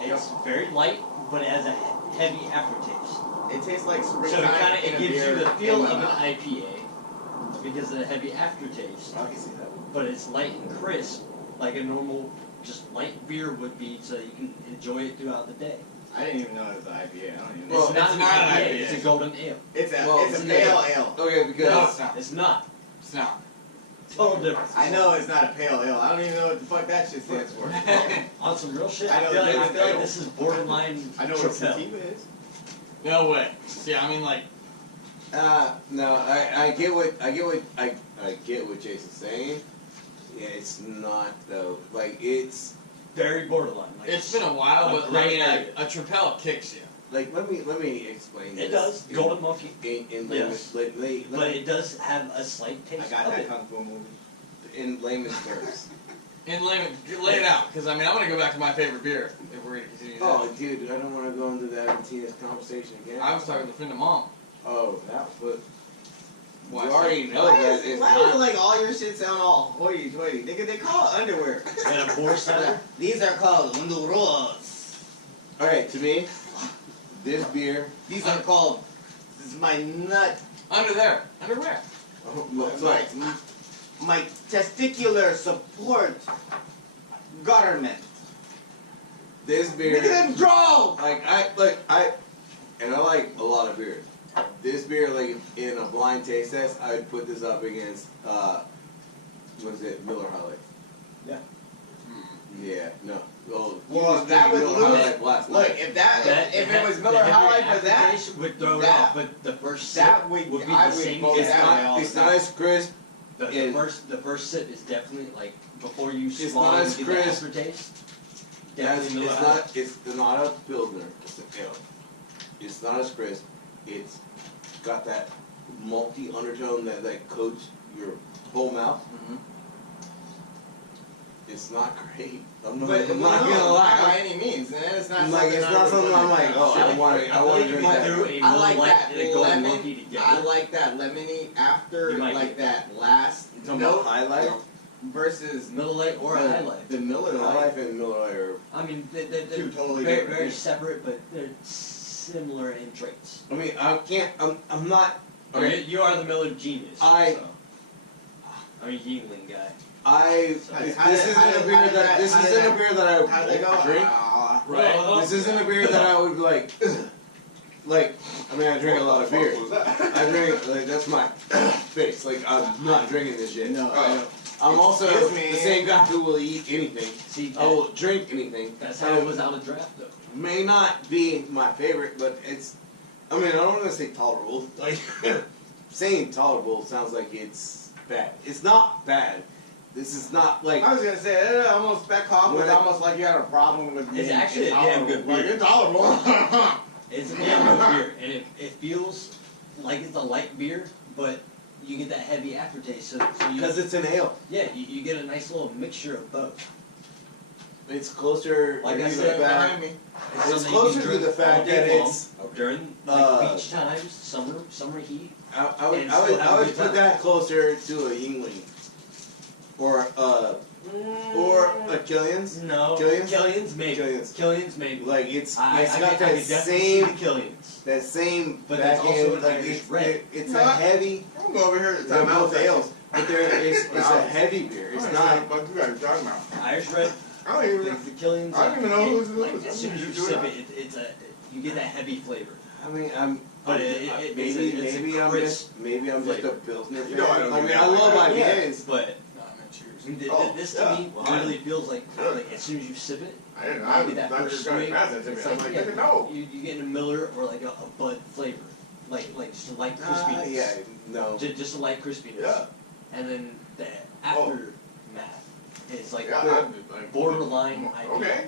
It's very light, but it has a heavy aftertaste. It tastes like So springtime. it kind of in it a gives beer you the in feel my of an mouth. IPA because of the heavy aftertaste. I can see that. But it's light and crisp, like a normal just light beer would be, so you can enjoy it throughout the day. I didn't even know it was an IPA. I don't even know. Well, it's not it's an not an IPA, IPA. it's a golden ale. It's a well, it's a okay. pale ale. Okay, because No, it's not. It's not. It's not. Total difference. I know it's not a pale ale. I don't even know what the fuck that shit stands for. On some real shit, I I know feel like, it's I feel like ale. this is borderline I know what Tripel. sativa is. No way. See, I mean, like, no, I get what Jason's saying. Yeah, it's not though. Like it's Very borderline. Like, it's been a while, a but gray like area. a Tripel kicks you. like let me explain this. It does. in- Golden monkey. in Yes. layman's But it does have a slight taste I got of that it. kung fu movie. in layman's terms. And lay it out, because I mean, I'm gonna go back to my favorite beer if we're gonna continue this. Oh, dude, I don't want to go into that Tina's conversation again. I was talking to friend of mom. Oh, that but Why you so? already know Why that is, it's why does not. like all your shit sound all hoity-toity? They call it underwear. And a boar cider. These are called Honduras. All right, to me, this beer. These are called. This is my nut. Under there. Under where? Oh, look, My testicular support government. this Look beer. at them draw. Like I like a lot of beers. This beer, like in a blind taste test, I would put this up against was it Miller High Life? Yeah. Yeah, no. Well, you Well, just that drank would Miller High lose- Life last Look, night. if it was Miller High Life for that, would throw it that- off, but the first that sip would- would be I the would same. vote as that way all It's the not time. as crisp. The first sip is definitely like before you It's swallow not and as get crisp. the aftertaste. It's Definitely Miller High Life. not a Pilsner. It's an ale. It's not as crisp. It's got that malty undertone that coats your whole mouth. Mhm. It's not great. I'm not, But I'm no, not gonna not by lie. any means, man. It's not I'm like, something it's I not would something put I'm in like, my oh, I shit. want I feel like if drink you that. threw a I Miller like Lite that and a golden lemon. monkey together. I like that lemony after, You might like get that last You talking note. about highlight? versus Miller Lite or High Life. the Miller High Lite. Life and Miller Lite are. I mean, they're Two totally very, different very things. separate, but they're similar in traits. I mean, I can't. I'm not. Okay. You are the Miller genius. I- So. I'm a Yingling guy. This isn't a beer that. This isn't a beer that I How'd they go? would drink. Right. This isn't a beer that I would like. Like, I mean, I drink a lot of beer. What was that? I drink, like, that's my face. Like, I'm not drinking this shit. No, I know. I'm also Excuse me. the same guy who will eat anything. See, I will drink anything. that's how it was out of draft, though. May not be my favorite, but it's. I mean, I don't want to say tolerable. Like, saying tolerable sounds like it's bad. It's not bad. This is not like. I was gonna say it almost that cough was When- almost like you had a problem with It's being actually a damn good intolerable. Like beer. intolerable. It's a damn good beer, and it feels like it's a light beer, but you get that heavy aftertaste. So you, Because it's an ale. yeah, you get a nice little mixture of both. It's closer. Like to I the said, fact- Behind me. It's something closer you to can the drink fact all day that long it's. during like beach times, summer heat. I would, and I would, still have I a would good put time. that closer to a Yingling. Or a Killian's. No, Killian's? maybe. Killian's. Killian's maybe. Like it's I got could that definitely same see the Killian's. that same But that's back also end. an Like Irish it's red. it's You know a what? heavy. I'm gonna go over here to They're time out both ales, but it's Wow. a heavy beer. It's I not. What you guys are talking about? Irish red, I don't even. the Killian's. I don't even know who's like, who's. as soon as you doing sip that. it, you get that heavy flavor. I mean, I'm. But maybe it's a maybe I'm crisp just maybe I'm just a flavor. Pilsner You fan. know I don't I do mean, that. I love Yeah, IPAs. but Nah, man, cheers. this yeah. to me really feels like as soon as you sip it, I didn't. you get that I first just got to swig. pass that to me. It's I'm like, like, yeah, nigga, no. you get a Miller or like a Bud flavor, like just a light crispiness. Yeah, no. Just a light crispiness. Yeah. And then the aftermath is like Yeah. I'm like, borderline IPA. Okay.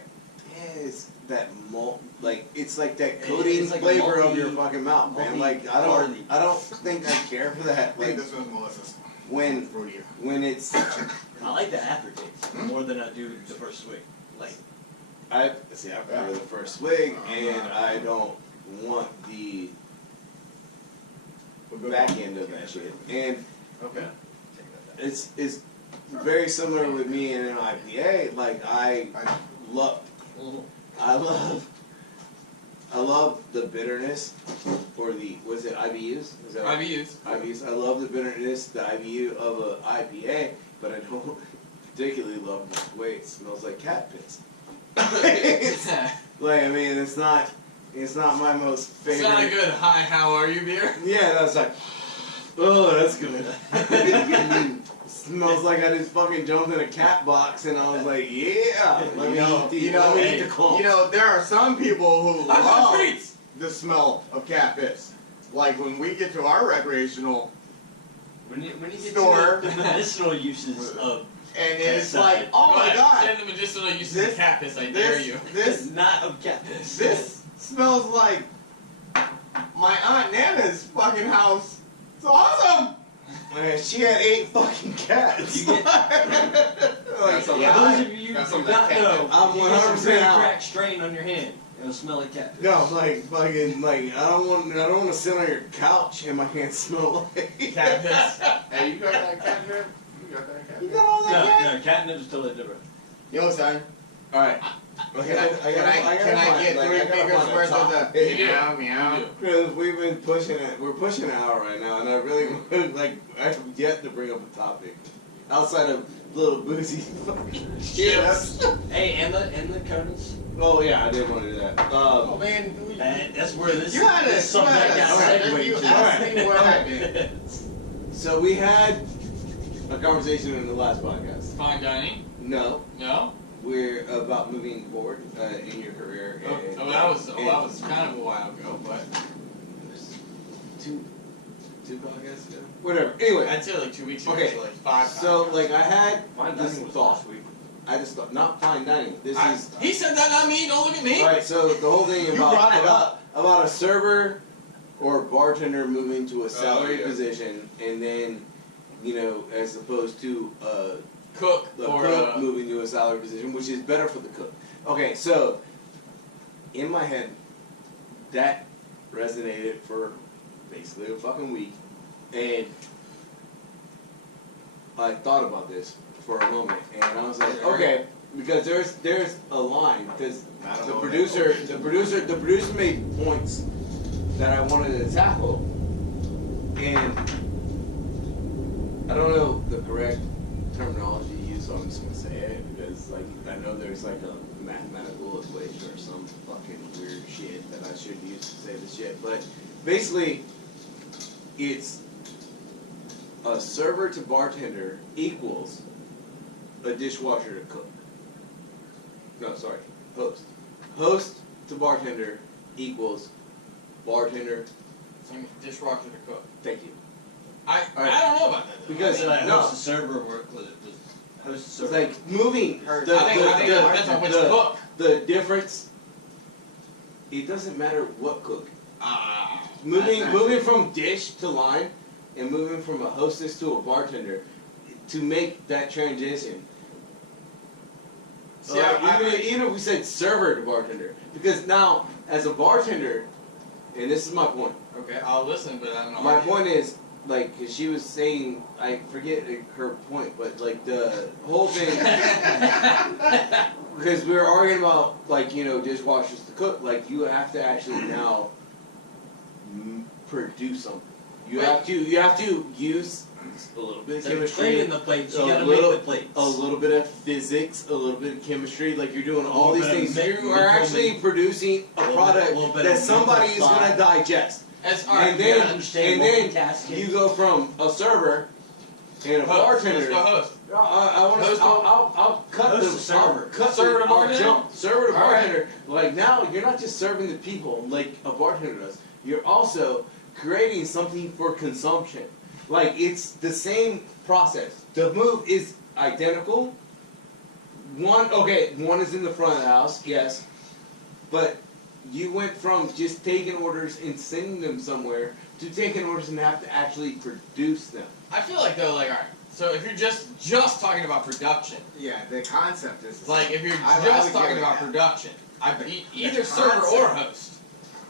Yeah, it's that malt, like it's like that It's coating like a flavor of multi- your fucking mouth, man. Like barley. I don't think I care for that. I think Like this one's Melissa's. when Fruitier. when it's I like the aftertaste more than I do the first swig. Like I prefer the first swig, and I don't want the back end of that shit. And Okay. it's very similar with me and an IPA. Like I love I love the bitterness, or the, was it IBUs? Is that right? IBUs. IBUs. I love the bitterness, the IBU of a IPA, but I don't particularly love the way it smells like cat piss. It's, like, I mean, it's not my most It's favorite. not a good hi, how are you beer. Yeah, that's like, oh, that's good. Smells like I just fucking jumped in a cat box, and I was like, yeah, let me eat the, let me eat the clumps. You know, there are some people who I'm on love treats. the smell of cat piss. Like when we get to our recreational, when you get Store. to the medicinal uses of and it's That's like, oh Go my ahead, god, Say the medicinal uses This- of cat piss, I dare you. this not of cat piss. this smells like my Aunt Nana's fucking house. It's awesome. Man, she had 8 fucking cats. You get- That's something. Yeah, those of you who That's do something not that know, I'm you get some 100% pretty out. cracked strain on your hand. It'll smell like cat piss. No, like fucking like I don't want to sit on your couch and my hands smell like Cat piss. Hey, you got that catnip? You got that You catnip? got all that cat? No, catnip is totally different. Yo, son, All right. can I get 3 fingers worth of the You do. meow meow? You do. Because we've been pushing it. We're pushing an hour right now, and I really like. I have yet to bring up a topic outside of little boozy fucking chips. Hey, and the Conas. Oh yeah, I did want to do that. Oh man, That's where this, you had this subject got segued you to. asked me where I've been. So we had a conversation in the last podcast. Fine dining? No, No? we're about moving forward in your career. And, That was kind of a while ago, but two podcasts ago. Whatever. Anyway, I'd say like 2 weeks ago, Okay, so like 5 so times. like I had Fine this dining was thought. last week. I just thought, not fine dining. This is He said that, not me, don't look at me! right. So the whole thing You brought it about a server or bartender moving to a salary yeah. position, and then as opposed to Cook the or cook moving to a salary position, which is better for the cook. Okay, so in my head, that resonated for basically a fucking week, and I thought about this for a moment, and I was like, okay, because there's a line because the producer made points that I wanted to tackle, and I don't know the correct terminology to use, so I'm just gonna say it because like I know there's like a mathematical equation or some fucking weird shit that I shouldn't use to say this shit, but basically it's a server to bartender equals a dishwasher to cook. No, sorry, host. Host to bartender equals bartender. Dishwasher to cook. Thank you. I don't know about that. Because Like no, host the server work with it. Host the it's server. like moving. I think it depends on which cook. The difference. It doesn't matter what cook. Moving from dish to line, and moving from a hostess to a bartender, to make that transition. See, Even if we said server to bartender, because now as a bartender, and this is my point. Okay, I'll listen, but I don't know. My point is, like, 'cause she was saying, I forget her point, but like the whole thing, because we were arguing about like dishwashers to cook. Like you have to actually now produce something. You have to use a little bit of So chemistry, cleaning the plates, you a gotta little- make the plates. a little bit of physics, a little bit of chemistry. Like you're doing all little these bit of things. You mental are actually producing a product little bit that of somebody is mental going to thought. digest. That's all right. And You gotta then, understand multitasking. you go from a server and a Host. bartender. Let's go host. I want Host to. I'll cut host the the server. I'll cut Server the, to bartender? I'll jump server to All right. bartender. Like now, you're not just serving the people like a bartender does. You're also creating something for consumption. Like it's the same process. The move is identical. One is in the front of the house, yes, but you went from just taking orders and sending them somewhere to taking orders and have to actually produce them. I feel like though, like, all right. So if you're just talking about production, Yeah, the concept is like if you're I just would talking give it about that. production, either server concept. or host,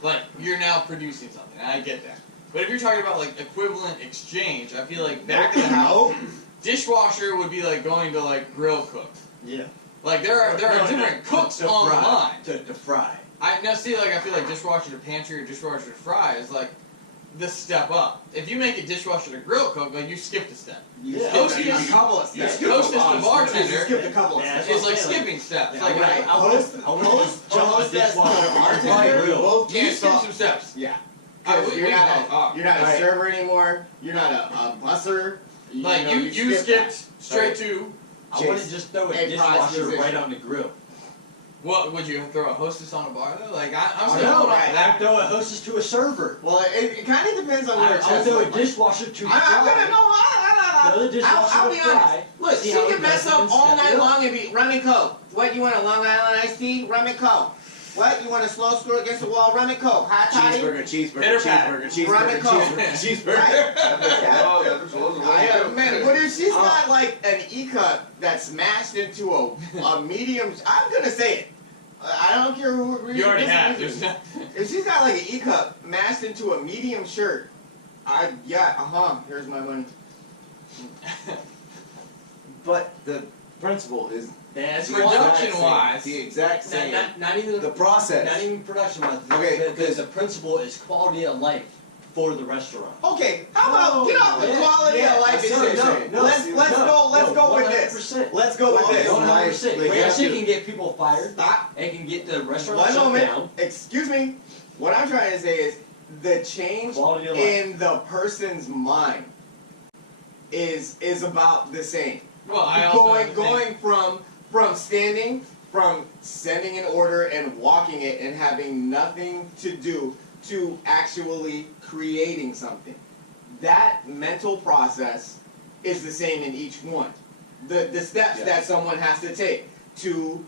like you're now producing something. And I get that. But if you're talking about like equivalent exchange, I feel like back of the house, dishwasher would be like going to like grill cook. Yeah. Like there are different cooks to on the fry. line. To fry. I feel like dishwasher to pantry or dishwasher to fry is like the step up. If you make it dishwasher to grill cook, like you skipped a step. Yeah. Hostess, a couple of steps. hostess to You bartender skipped a couple of Yeah, steps. is like Yeah, like- skipping steps. Yeah, Like right. I would've just jumped the dishwasher on the bartender, grill. both you can't skip stop. some steps. Yeah. I- Because we you're not know. Oh, you're not a right. server anymore. You're not a busser. Like know, you skipped that. straight to I wouldn't just throw a Egg fries dishwasher position. right on the grill. what would you throw a hostess on a bar though? Like I'm I still know, going off I'd of that. throw a hostess to a server. Well, it kind of depends on where I'd it's throw a dishwasher to I'm gonna fry. know. Throw the dishwasher I'll to be fry. honest. Look, See she how can it mess does up in all step. night Yep. long and be rum and coke. What you want, a Long Island iced tea? Rum and coke. What you want, a slow screw against the wall? Rum and coke. Hot toddy? Pitter patter. Rum and coke. cheeseburger. Right. Oh, yeah, there's loads of Man, what if she's got like an E-cup that's mashed into a medium? I'm gonna say it. I don't care who agrees. You or already have. disagrees. If she's got like an E-cup mashed into a medium shirt, here's my money. But the principle is Yeah, it's the Production exact wise. same. The exact same. not even The process. Not even production wise. Okay, because the principle is quality of life for the restaurant. Okay, how about get off the Yeah, quality yeah, of life that's what I'm saying. issue? No, Let's go with this. 100%. Let's go with Quality this. of life. 100%. Like, Yes, you it have can get people fired. Stop. It can get the restaurant One shut moment. down. Excuse me. What I'm trying to say is the change Quality of life. in the person's mind is about the same. Well, I also going from sending an order and walking it and having nothing to do to actually creating something. That mental process is the same in each one. The steps Yeah. that someone has to take to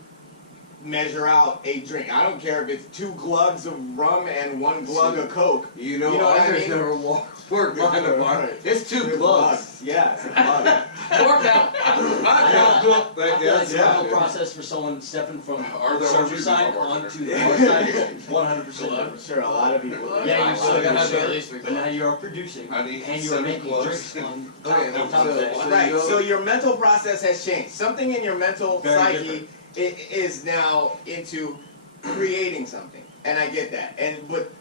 measure out a drink. I don't care if it's 2 glugs of rum and 1 glug of Coke. You know, You know what I Arthur's mean? never worked behind a bar. It's 2 glugs. Yeah, it's a glug. 4 count. I feel like That's the yeah. normal process for someone stepping from Arthur, the what server you do, side bartender? onto the bar side is 100%. I'm sure a lot of people. Yeah, you still gotta have At at least 3 but now you are producing I need and you are 7 making gloves. drinks on Okay, top, on top of so- that. so- Right, you- so your mental process has changed. Something in your mental Very psyche is now into creating something, and I get that. But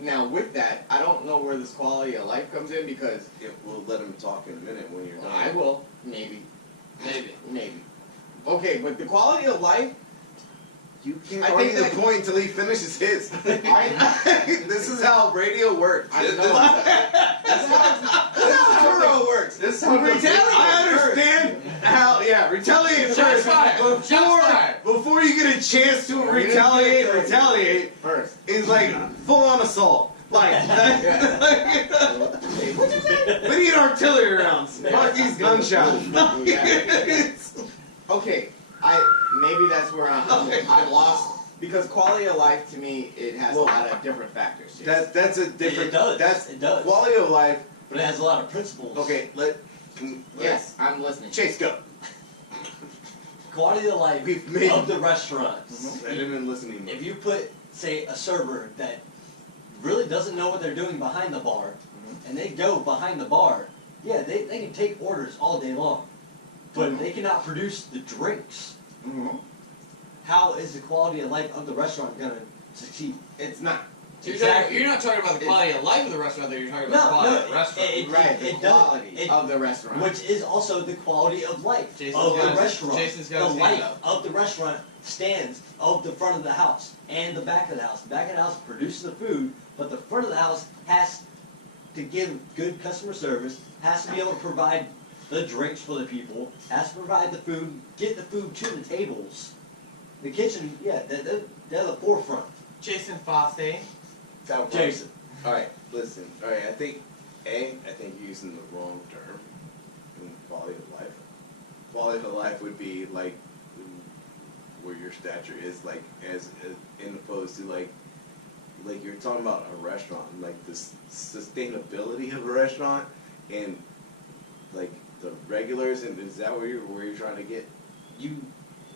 now with that, I don't know where this quality of life comes in because Yeah, we'll let him talk in a minute when you're done. I will maybe. Maybe. Okay, but the quality of life. You can't I argue think the that- point until he finishes his. I, This is how radio works. I know That's how Turo works. This sounds I understand how. Yeah, retaliate Shots first. fired. Shots fired. Before you get a chance to retaliate first. is like full on assault. Like, we need artillery rounds. Fuck these gunshots. Okay, maybe that's where I'm lost because quality of life to me it has a lot of different factors. Yes. That's a different. It does. That's It does. quality of life. But it has a lot of principles. Okay, Yes, I'm listening. Chase, go. Quality of life We've made- of the restaurant. I didn't listen to you. If you put, say, a server that really doesn't know what they're doing behind the bar, and they go behind the bar, yeah, they can take orders all day long, but they cannot produce the drinks. Mm-hmm. How is the quality of life of the restaurant going to succeed? It's not. So Exactly. you're not talking about the quality of life of the restaurant, though. You're talking No, about the quality no, of the restaurant. Right, the it does- quality it- of the restaurant. Which is also the quality of life Jason's of the got his- restaurant. Jason's got The his hand life up. of the restaurant stands of the front of the house and the back of the house. The back of the house produces the food, but the front of the house has to give good customer service, has to be able to provide the drinks for the people, has to provide the food, get the food to the tables. The kitchen, yeah, they're the forefront. Jason Fosse. Jason. Alright, listen. Alright, I think you're using the wrong term in quality of life. Quality of life would be like where your stature is, like as in opposed to like you're talking about a restaurant, like the sustainability of a restaurant and like the regulars, and is that where you're trying to get?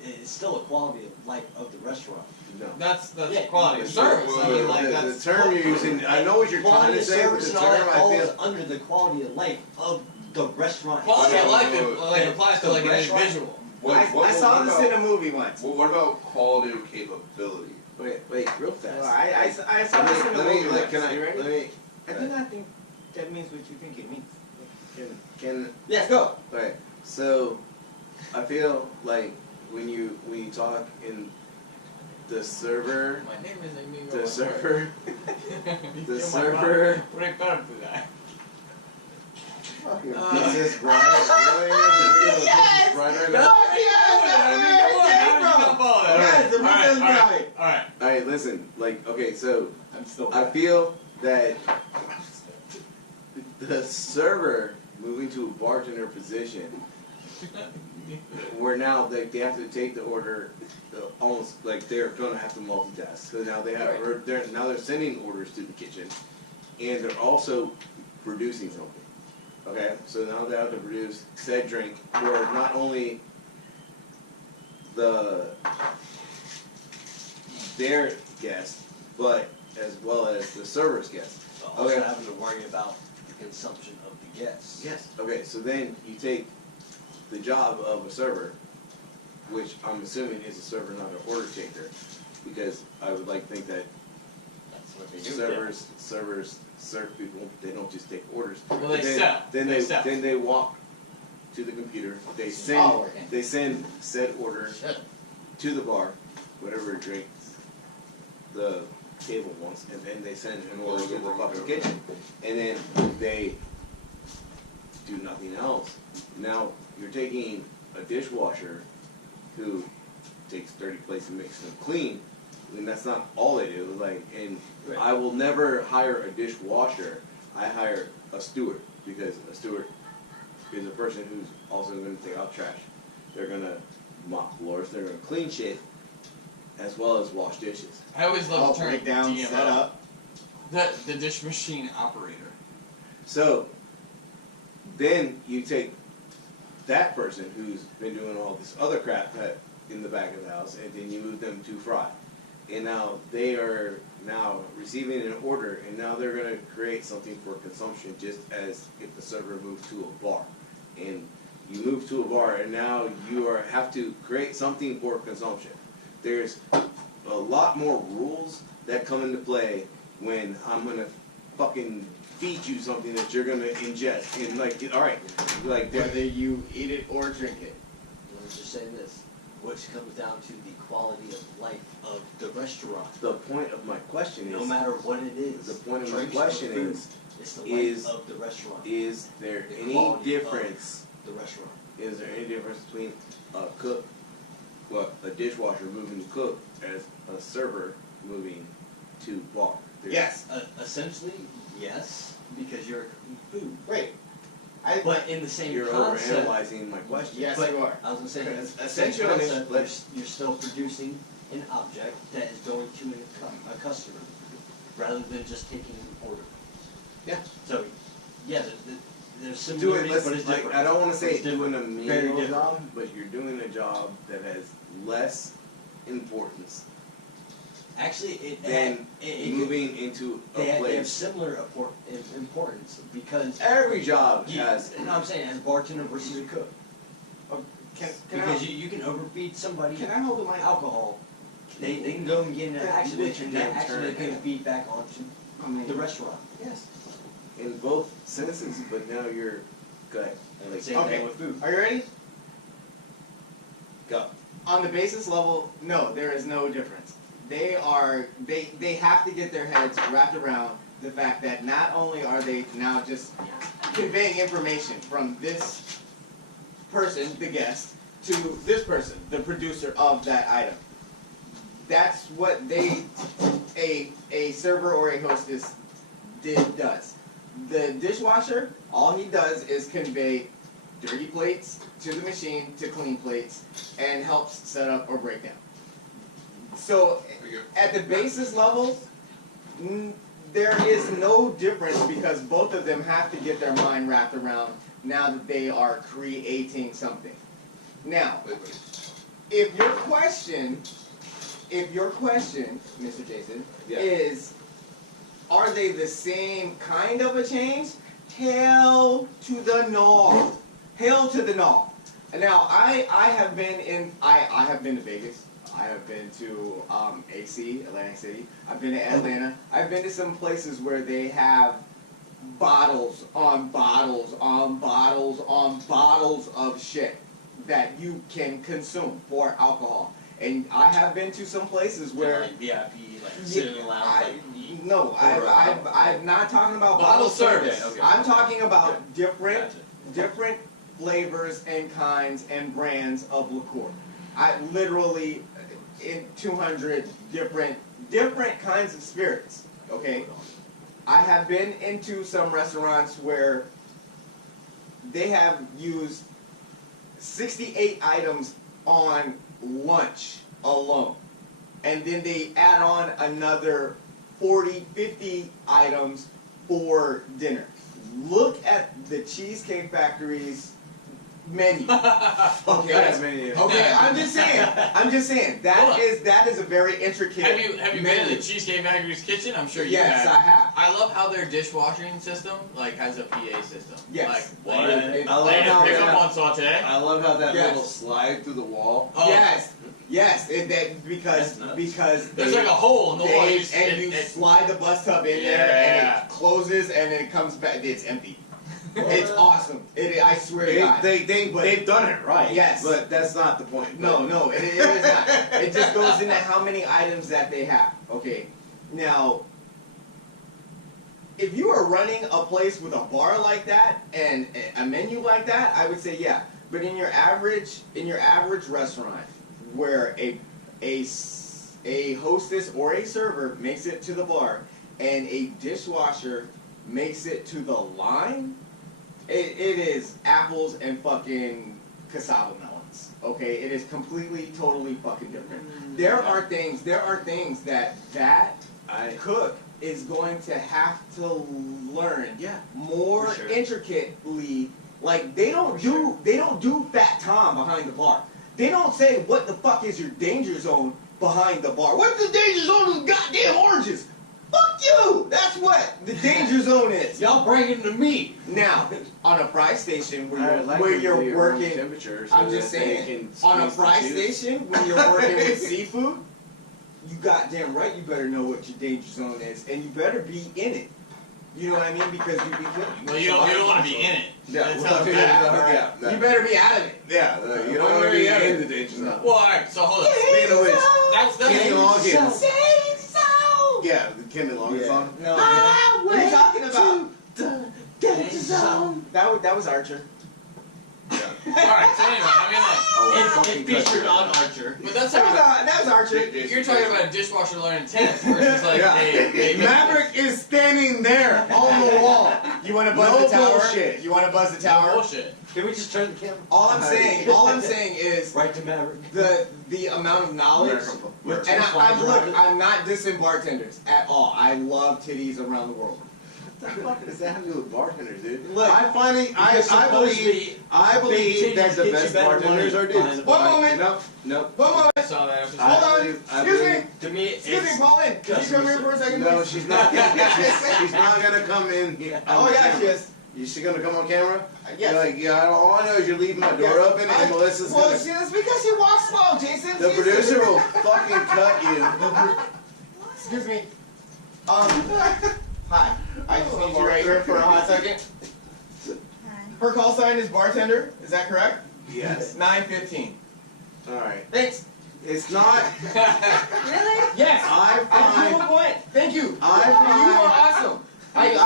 It's still a quality of life of the restaurant. No. That's Yeah. quality of service. I mean, like, that's the term you're using. I know what you're trying Quality to of say, but service the and all term that I falls feel. under the quality of life of the restaurant. quality of itself. life applies to The like an restaurant- individual. I saw this in a movie once. Well, what about quality of capability? Wait, real fast. Well, I saw this in a Let me, movie once. can I, You ready? let me, I do not think that means what you think it means. can, Yes, go. okay, so, I feel like when you talk in the server, My name is Amigo. the server, You're the my server, brother. Recuérdate. Jesus Christ, really? Yes! Right No, now? Yes, the Brazilian guy. Alright. Alright, listen, like, okay, so, I'm still. I feel that the server moving to a bartender position, where now they have to take the order, almost like they're gonna have to multitask. So now they have, or they're sending orders to the kitchen, and they're also producing something. Okay, so now they have to produce said drink for not only their guests, but as well as the server's guests. Also Okay. having to worry about the consumption of the guests. Yes. Okay, so then you take the job of a server, which I'm assuming is a server, not an order taker, because I would like to think that That's what they do. servers serve people. They don't just take orders. Well, they But then, sell. Then They they sell. then they walk to the computer. They It's send all working. they send said order Shit. to the bar, whatever drink the table wants, and then they send an order to the fucking kitchen, and then they do nothing else. Now you're taking a dishwasher who takes dirty plates and makes them clean, and that's not all they do. Like, and Right. I will never hire a dishwasher. I hire a steward, because a steward is a person who's also going to take out trash. They're gonna mop floors. They're gonna clean shit. as well as wash dishes. I always love the term break down, DMO. set up. The dish machine operator. So then you take that person who's been doing all this other crap in the back of the house, and then you move them to fry. And now they are now receiving an order, and now they're going to create something for consumption, just as if the server moved to a bar. And you move to a bar, and now you have to create something for consumption. There's a lot more rules that come into play when I'm going to fucking feed you something that you're going to ingest. And like, alright, like, Whether you eat it or drink it. Let me just say this, which comes down to the quality of life of the restaurant. the point of my question No is, matter what it is. the point of my drinks or question food, is, it's the is- life of the restaurant. is there The any quality difference, of the restaurant. is there any difference between a dishwasher moving to cook as a server moving to bar? Yes. Essentially, yes, because you're cooking food. Wait. But in the same You're concept, overanalyzing my question. Yes, but you are. I was gonna say, in the Because same essentially, concept, let's- you're still producing an object that is going to a customer, rather than just taking an order. Yeah. So, yeah, there's Do it, similarities, but it's like, different. I don't want to say It's doing different. a Very menial different. job, but you're doing a job that has less importance Actually, it could- moving into a they have place. similar importance because Every job you, has. no, I'm saying as bartender versus a cook. Can Because you can overfeed somebody Can I hold the mic? alcohol. They can go and get in an accident, and that Damn accident turn. can feed back onto I mean, the restaurant. Yes. In both senses, but now you're good. Like, Same Okay. thing with food. Are you ready? go. On the basis level, no, there is no difference. They have to get their heads wrapped around the fact that not only are they now just conveying information from this person, the guest, to this person, the producer of that item. That's what a server or a hostess does. The dishwasher, all he does is convey dirty plates to the machine to clean plates and helps set up or break down. So at the basis level, there is no difference because both of them have to get their mind wrapped around now that they are creating something. Now, if your question, Mr. Jason, Yeah. is, are they the same kind of a change? Hell to the no. Hell to the no. Now, I have been to Vegas. I have been to AC, Atlantic City. I've been to Atlanta. I've been to some places where they have bottles on bottles on bottles on bottles of shit that you can consume for alcohol. And I have been to some places where like VIP, like sitting in the lounge, like eat. no, I'm not talking about bottle service. Okay. I'm talking about different Gotcha. different flavors and kinds and brands of liqueur. I literally in 200 different kinds of spirits. Okay, I have been into some restaurants where they have used 68 items on lunch alone, and then they add on another 40, 50 items for dinner. Look at the Cheesecake Factory's menu. Okay, That's many. okay. I'm just saying that is a very intricate. Have you been menu. to the Cheesecake Factory's kitchen? I'm sure you Yes, have. I have. I love how their dishwashing system has a PA system. Yes. Like, What? they I love have how pick up that. on saute. I love how that Yes. little slide through the wall. Oh, Yes, because That's nuts. because There's they- like a hole in the wall. they- You just- and you it- slide the bus tub in there, and Yeah. it closes, and then it comes back. It's empty. It's awesome. I swear to God. They've done it right. Yes. But that's not the point. No, it is not. It just goes into how many items that they have. Okay, now, if you are running a place with a bar like that and a menu like that, I would say yeah. But in your average restaurant, where a hostess or a server makes it to the bar and a dishwasher makes it to the line, it is apples and fucking cassava melons. nuts. Okay, it is completely, totally fucking different. There are things that cook is going to have to learn more For sure. intricately. Like they don't do Fat Tom behind the bar. They don't say what the fuck is your danger zone behind the bar. What's the danger zone of goddamn oranges? Fuck you! That's what the danger zone is. Y'all bring it to me. Now, on a fry station I like where it you're to be room working, temperature so I'm just that they saying, can on a squeeze the fry juice. station when you're working with seafood, you goddamn right you better know what your danger zone is, and you better be in it. You know what I mean? Because you be Well, you don't want to be in it. Yeah, That well, sounds yeah, bad. yeah, You better be out of it. yeah, you don't want to be in the danger zone. Well, alright, so hold on. Speaking of which, That's Kenny Loggins. Say so. Yeah, the Kenny Loggins song. No. What are you talking about? The danger zone. That was Archer. Alright, so anyway, I It featured on Archer. mean, like, but that's like a, That was Archer. you're talking about a dishwasher learning tennis versus like Yeah. a Maverick is standing there on the wall. You want to buzz No the tower? bullshit. You want to buzz the tower? bullshit. Can we just turn the camera? All I'm saying is Right to Maverick. the amount of knowledge. With And two flags around it. I'm not dissing bartenders at all. I love titties around the world. What the fuck does that have to do with bartenders, dude? Look, I believe Because supposedly big titties that the get you best better bartenders money are behind dudes. the One bar. moment. Nope. One moment. I saw that episode. Hold on. I Excuse believe- me. To me, Excuse me, it's Pauline. Can you come here for a second, No, please? she's not. She's not gonna come in here. Oh yeah, she is. Is she gonna come on camera? Yes. You're like, yeah, all I know is you're leaving my door Yes. open and Melissa's Well, gonna. see, that's because she walks slow, Jason. The Jason. producer will fucking cut you. Excuse me. Hi. I just need you right here for a hot second. Her call sign is bartender. Is that correct? Yes. 9:15. All right. Thanks. It's not. Really? Yes. I I prove find. a point. Thank you. You I are find. awesome. Thank you.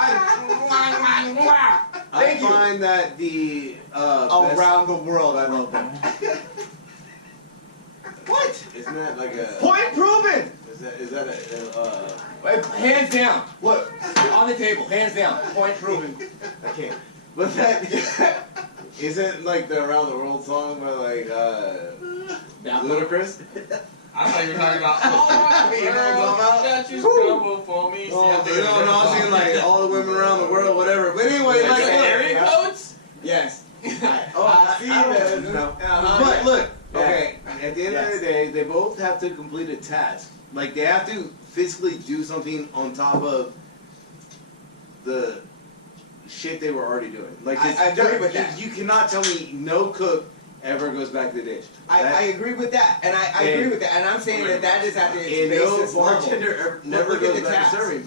I find that the best, Around the world, I love them. What? isn't that like a Point proven. is that Hands down. Look, on the table. Hands down. Point proven. I can't. But that isn't like the around the world song by like Ludacris. I thought you were talking about. You know what I'm talking about? Got you trouble for me. Oh, dude, no, I was saying like all the women around the world, whatever. But anyway, like, look. area codes. Yes. Oh, I see that. No. But look, Yeah. okay. At the end Yes. of the day, they both have to complete a task. Like they have to physically do something on top of the shit they were already doing. Like I agree with that. You cannot tell me no cook ever goes back to the dish. I agree with that, and I agree with that, and I'm saying that is at its And no basis level. bartender ever, never look at goes the back task. to serving.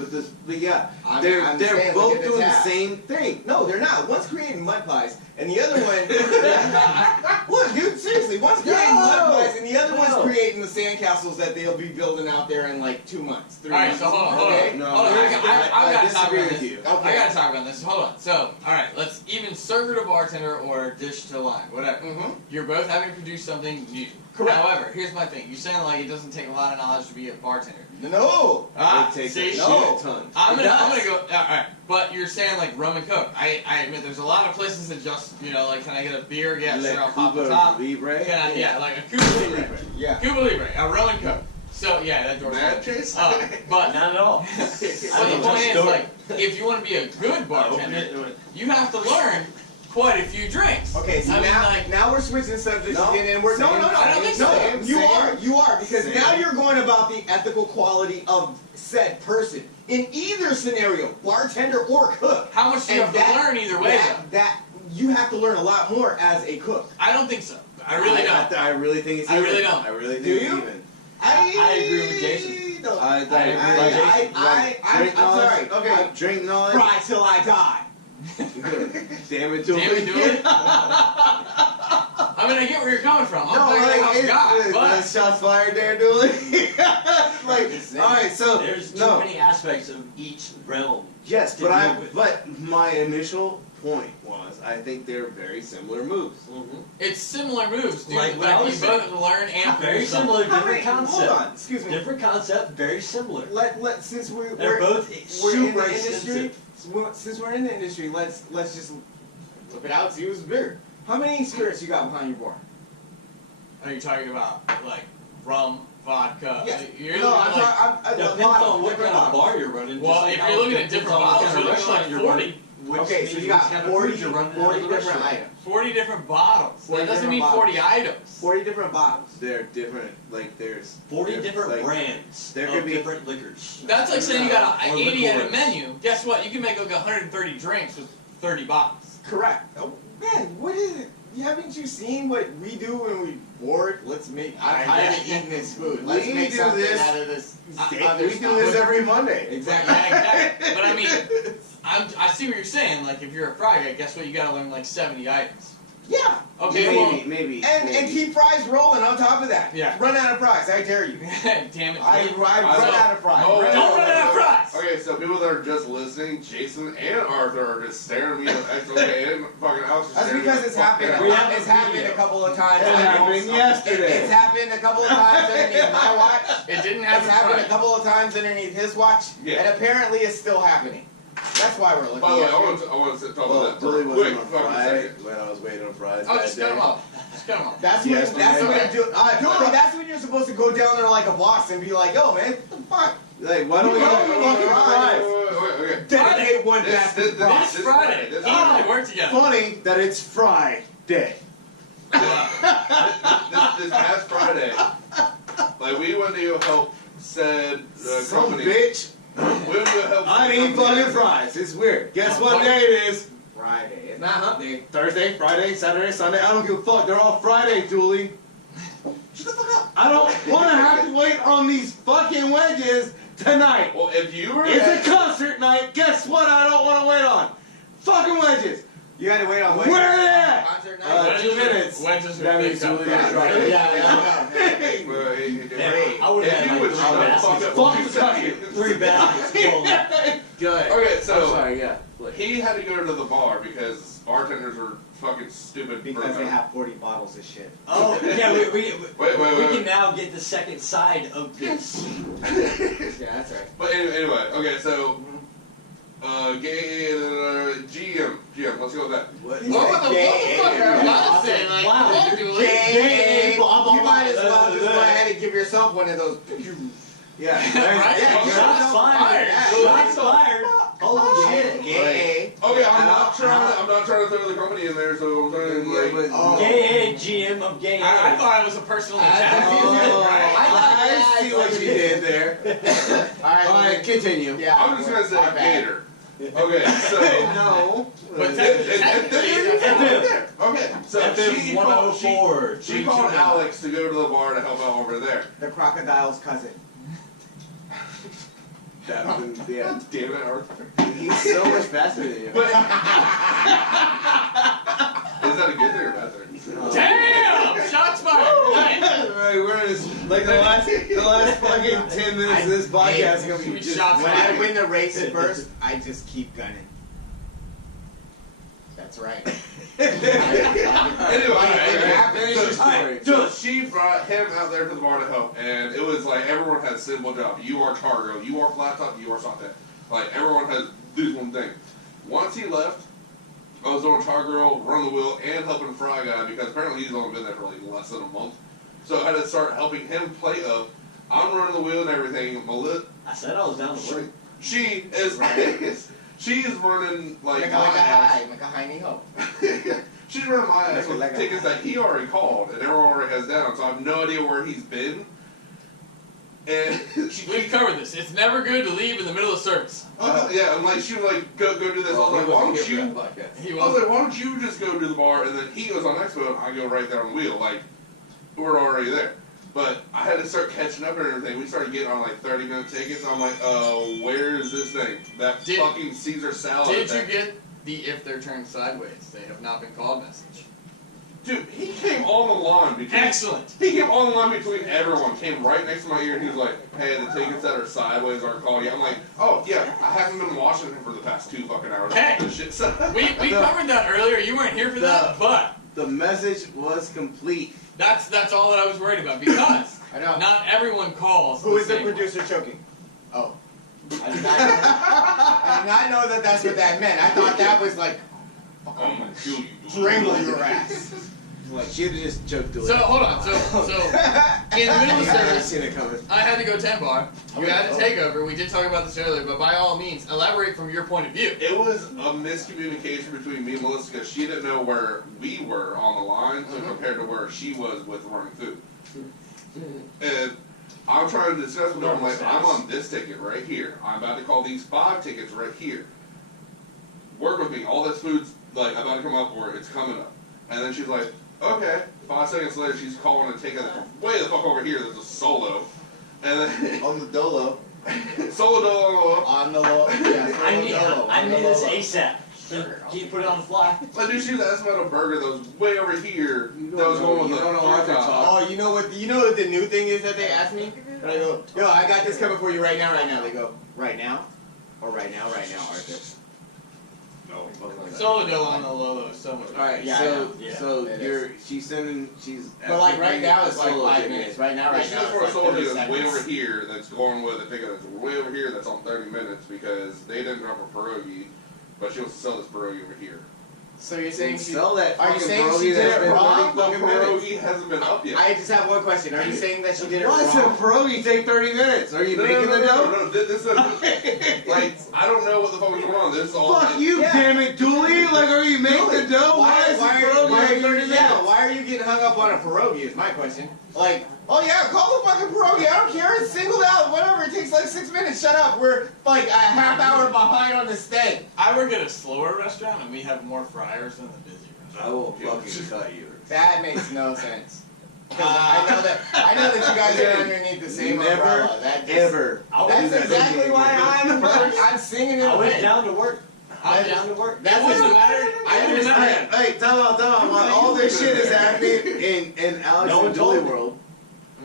But yeah, I'm they're saying, look both at the doing the task. same thing. No, they're not. One's creating mud pies, and the other one. Look, dude, seriously, one's creating mud pies, and the other one's creating the sandcastles that they'll be building out there in like 2 months, 3 Alright, months. so hold on. Okay? No, Hold on. I gotta talk disagree about with this. you. Okay. I gotta talk about this. Hold on. So, alright, let's even server to bartender or dish to line, whatever. Mm-hmm. You're both having to produce something new. Correct. However, here's my thing. You're saying like it doesn't take a lot of knowledge to be a bartender. No. It takes see? a No. shit ton. I'm It gonna does. go. Alright, but you're saying like rum and coke. I admit there's a lot of places that just like, can I get a beer? Yeah, Le sure. I'll pop the Cuba top. Libre. Can I? Yeah, like a Cuba Libre. Yeah. Cuba Libre, a rum and coke. So yeah, that door's Man, open. Chase. But Not at all. but the point is, like, if you want to be a good bartender, you have to learn quite a few drinks. Okay, so I mean, now, like, now we're switching subjects No. again, and we're no. I don't think so. No, you are because Same. now you're going about the ethical quality of said person in either scenario, bartender or cook. how much do you have to learn either way? though? That you have to learn a lot more as a cook. I don't think so. I really don't. I really think it's I even. really don't. I really think Do it's you? even. I agree with Jason. No. I'm I'm sorry. Okay, Drink knowledge. cry till I die. Damn it, Damn it, do it. I mean, I get where you're coming from. I'm No, not like, a guy, but shots fired there, Dooley. Like, alright, so There's too no. many aspects of each realm. Yes, to but deal with. but my initial point was I think they're very similar moves. it's similar moves, dude. Like what Like, I you was both learn and Very produce something. similar, How different many- concept. Hold on, excuse me. Different concept, very similar. Since we're They're both we're in super the industry. extensive. Since we're in the industry, let's just whip it out. See who's bigger. How many spirits you got behind your bar? Are you talking about like rum, vodka? Yeah. You're No, looking at, I'm Depends on what kind of bar you're running. Well, just like if how you're looking at it different depends on what bottles, kind of you're looking at restaurant like you're 40. running. Which Okay, so means you got which kind of 40, food you're running out 40 of the different restaurant. items. 40 different bottles. 40 That doesn't different mean 40 bottles. items. 40 different bottles. They're different. Like there's 40 there's, different like, brands there of could be- different liquors. That's like saying you got Or 80 at a liqueurs. menu. Guess what? You can make like 130 drinks with 30 bottles. Correct. Oh, man, what is it? Haven't you seen what we do when we bored? Let's make. I'm tired of eating this food. Let's We make do something this- out of this. We other do stuff. this every Monday. Exactly. Yeah, exactly. But I mean, I see what you're saying. Like, if you're a fry guy, guess what? You gotta learn like 70 items. Yeah. Okay, maybe, well, maybe. And keep fries rolling on top of that. Yeah. Run out of fries. I dare you. damn it. I run out of fries. Oh, Don't run out of fries. Okay, so people that are just listening, Jason and Arthur are just staring at me. Okay, and fucking Alex is That's staring because at me. it's happened. We have It's a happened video. a couple of times. It happened yesterday. It's happened a couple of times underneath my watch. It didn't It's happen happened a right. couple of times underneath his watch. Yeah. And apparently it's still happening. That's why we're looking By the way, at you. I want to talk Well, about that for Billy a wasn't quick on fucking Friday second. when I was waiting on fries Oh, that just day. cut them off. Just cut them off. That's when, Yes, that's man. when Julie, that's when you're supposed to go down there like a boss and be like, yo man, what the fuck? Like, why don't You you know get we fucking need fries? Okay. Dedicate one This- bastard this- fries. This Friday. This Oh, Friday. they work together. Funny that it's Fry Day. This past Friday, like we went to help said Some company. bitch. We went to help. I said need company. fucking fries. It's weird. Guess what day it is? Friday. It's not hump day. Thursday, Friday, Saturday, Sunday. I don't give a fuck. They're all Friday, Julie. Shut the fuck up. I don't want to have to wait on these fucking wedges tonight. Well, if you were It's at- a concert night. Guess what? I don't want to wait on fucking wedges. You had to wait on Where are they at? concert night. Uh, Wedges 2 minutes. Wedges are That big means stuff. Julie Yeah, is right. yeah, Hey, I would if have you had would like shut the baskets, fuck up. Fucking suck it. 3 baskets full. Good. Okay, I'm so sorry, yeah. he had to go to the bar because bartenders are fucking stupid. Because they have 40 bottles of shit. Oh, yeah, we Wait. can now get the second side of this. Yeah, that's right. But anyway, okay, so GM, let's go with that. What the fuck are you about to say? Like, Wow. what, Julie? Hey, blah, blah, you might as well just go blah. ahead and give yourself one of those. Yeah. Right? Yeah, Shots fired. Shots fired. Holy shit. Gay. Okay, I'm not trying to throw the company in there, so I'm trying to like. Oh. Gay GM of gay. I thought it was a personal attack. Oh, I I see what you did there. Alright, Continue. yeah. I'm just gonna say our bad. Gator. Okay, so. No. But technically, Okay, so FM 104. she called Alex to go to the bar to help out over there. The crocodile's cousin. That was, yeah. God damn it, Arthur. He's so much faster than you. But is that a good thing or a bad thing? damn! Shots fired! Alright, we're in this, like the last fucking 10 minutes of this podcast is gonna be We just shots When fired. I win the race first, I just keep gunning. That's right. Anyway, so she brought him out there to the bar to help, and it was like everyone had a simple job. You are cargo, you are flat top, you are saute. Like everyone has this one thing. Once he left, I was doing char girl, run the wheel, and helping Fry Guy because apparently he's only been there for like less than a month. So I had to start helping him play up. I'm running the wheel and everything. I said I was down to work. She is she's running like my ass. Like a high knee ho. She's running my ass with Like a- tickets that he already called and everyone already has down, so I have no idea where he's been. And We've covered this. It's never good to leave in the middle of service. yeah, and like she was like, go do this. I was like, why don't you? He I was was. like, why don't you just go to the bar and then he goes on Expo and I go right there on the wheel. Like we're already there. But I had to start catching up and everything. We started getting on like 30-minute tickets. I'm like, where is this thing? That fucking Caesar salad. Did you get the if they're turned sideways, they have not been called message? Dude, he came on the line between. Excellent. He came on the line between everyone. Came right next to my ear and he was like, "Hey, the tickets that are sideways aren't called yet." I'm like, "Oh yeah, I haven't been watching him for the past 2 fucking hours." Hey. This shit. So We covered that earlier. You weren't here for that, but The message was complete. that's all that I was worried about because I know. not everyone calls. Who is the same way. producer choking? Oh. I did not know that's what that meant. I thought that was like I'm gonna kill you. strangle your ass. Like she'd have just choked to it. So hold on. So in the middle of I service, seen it coming. I had to go 10 bar. You had to take over. We did talk about this earlier, but by all means, elaborate from your point of view. It was a miscommunication between me and Melissa because she didn't know where we were on the line compared to where she was with running food. And I'm trying to discuss with her. I'm like, I'm on this ticket right here. I'm about to call these 5 tickets right here. Work with me. All this food's like about to come up or it's coming up. And then she's like, okay. 5 seconds later, she's calling a ticket that's way the fuck over here. There's a solo. And then On the dolo. solo dolo. On the low. Yeah, I need this ASAP. Can you put it on the fly? Like, dude, she was asking about a burger that was way over here. That was going with you the don't know Arthur talk. Oh, you know what the new thing is that they ask me? And I go, yo, I got this coming for you right now. They go, right now? Or right now, Arthur? No. Solo Dolo on the Lolo is so much better. Alright, Yeah, so It she's But like right now it's like solo 5 ticket. minutes. Right now She's it's for a like solo 30 that's way seconds. over here that's going with a ticket that's way over here that's on 30 minutes because they didn't drop a pierogi, but she wants to sell this pierogi over here. So you're saying she... Sell that Are you fucking saying pierogi she did that's it been wrong? 30 The fucking minutes. pierogi hasn't been up yet. I just have one question. Are you saying that she did it Why does a wrong? pierogi take 30 minutes? Are you making the dough? No, this is like, I don't know what the fuck is going on. This is all. Fuck you, Yeah. damn it, Dooley! Like, are you making the dough? Why is the pierogi take 30 minutes? Why are you getting hung up on a pierogi is my question. Like, oh yeah, call the fucking pierogi. I don't care. It's singled out. Whatever. It takes like 6 minutes. Shut up. We're like a half hour behind on the steak. I work at a slower restaurant, and we have more fryers than the busy restaurant. I will fucking cut you. That makes no sense. 'Cause I know that you guys are underneath the same Never, umbrella. That just, ever. That's exactly why I'm singing it I was away. down to work. I was down to work. That's It wouldn't matter. I It wouldn't understand. matter. Hey, time out. While all this shit is happening in Alex No one and told Dooley me. world,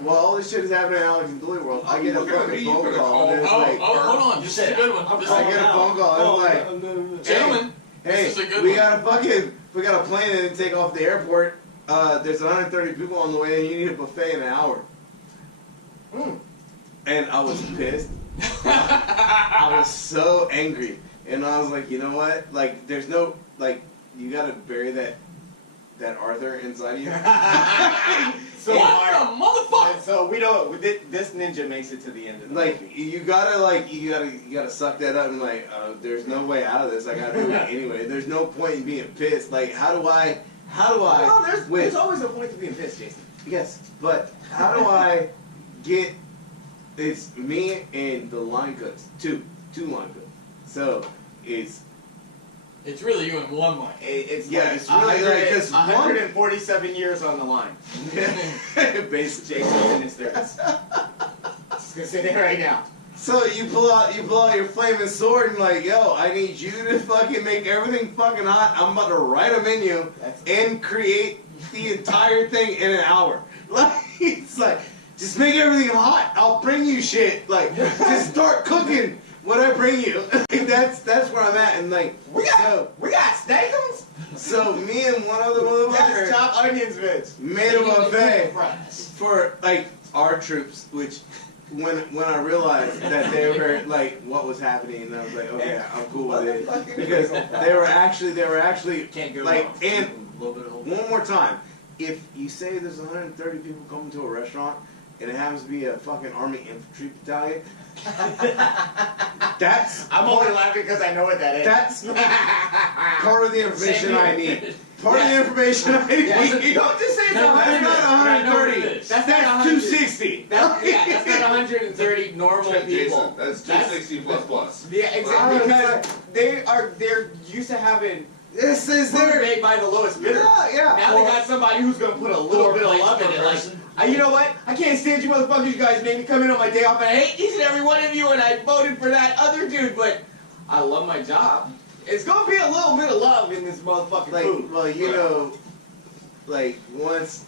while all this shit is happening in Alex and Dooley world, I get a Look at me, fucking you phone could've call. And it's Oh, like, hold on. This is a good one. This I is get a phone call. And it's like, no. Gentlemen, hey, this is a good we one. got a plane and take off the airport. There's 130 people on the way, and you need a buffet in an hour. And I was pissed. I was so angry, and I was like, you know what? Like, there's no like, you gotta bury that Arthur inside you. So What hard. the motherfucker? So we don't. This ninja makes it to the end of the Like movie. you gotta suck that up and like, there's no way out of this. I gotta do it anyway. There's no point in being pissed. Like, how do I Well, win? there's always a point to being pissed, Jason. Yes, but how do I get? It's me and the line cooks, two line cooks. So it's It's really you in one line. It's Yeah, like it's really like, 'cause 147 years on the line. basically. Jason's in his 30s. Just gonna say that right now. So you pull out your flaming sword and like, yo, I need you to fucking make everything fucking hot. I'm about to write a menu and create the entire thing in an hour. Like, it's like, just make everything hot. I'll bring you shit. Like, just start cooking what I bring you. that's where I'm at. And like, We got steakums. so me and one other We got motherfucker chopped onions, bitch. made a buffet Fries. for like our troops, which when I realized that they were like what was happening, and I was like, okay, I'm cool with it because they were actually Can't go like, wrong. and A little bit of one more time, if you say there's 130 people coming to a restaurant and it happens to be a fucking Army infantry battalion, that's I'm only laughing because I know what that is. that's part of the information I need. Part of the information I need. Don't just say it's No, That's 100. not 130. That's not That's 100. 260. That's not 130 normal Jason, people. that's 260 plus. Yeah, exactly. Because they're used to having This is food their. made by the lowest bidder. Yeah. Now they got somebody who's gonna put a little bit of love in it. Like, you know what? I can't stand you motherfuckers. You guys made me come in on my day off, and I hate each and every one of you, and I voted for that other dude, but I love my job. It's gonna be a little bit of love in this motherfucking Like, food. well, you know, like once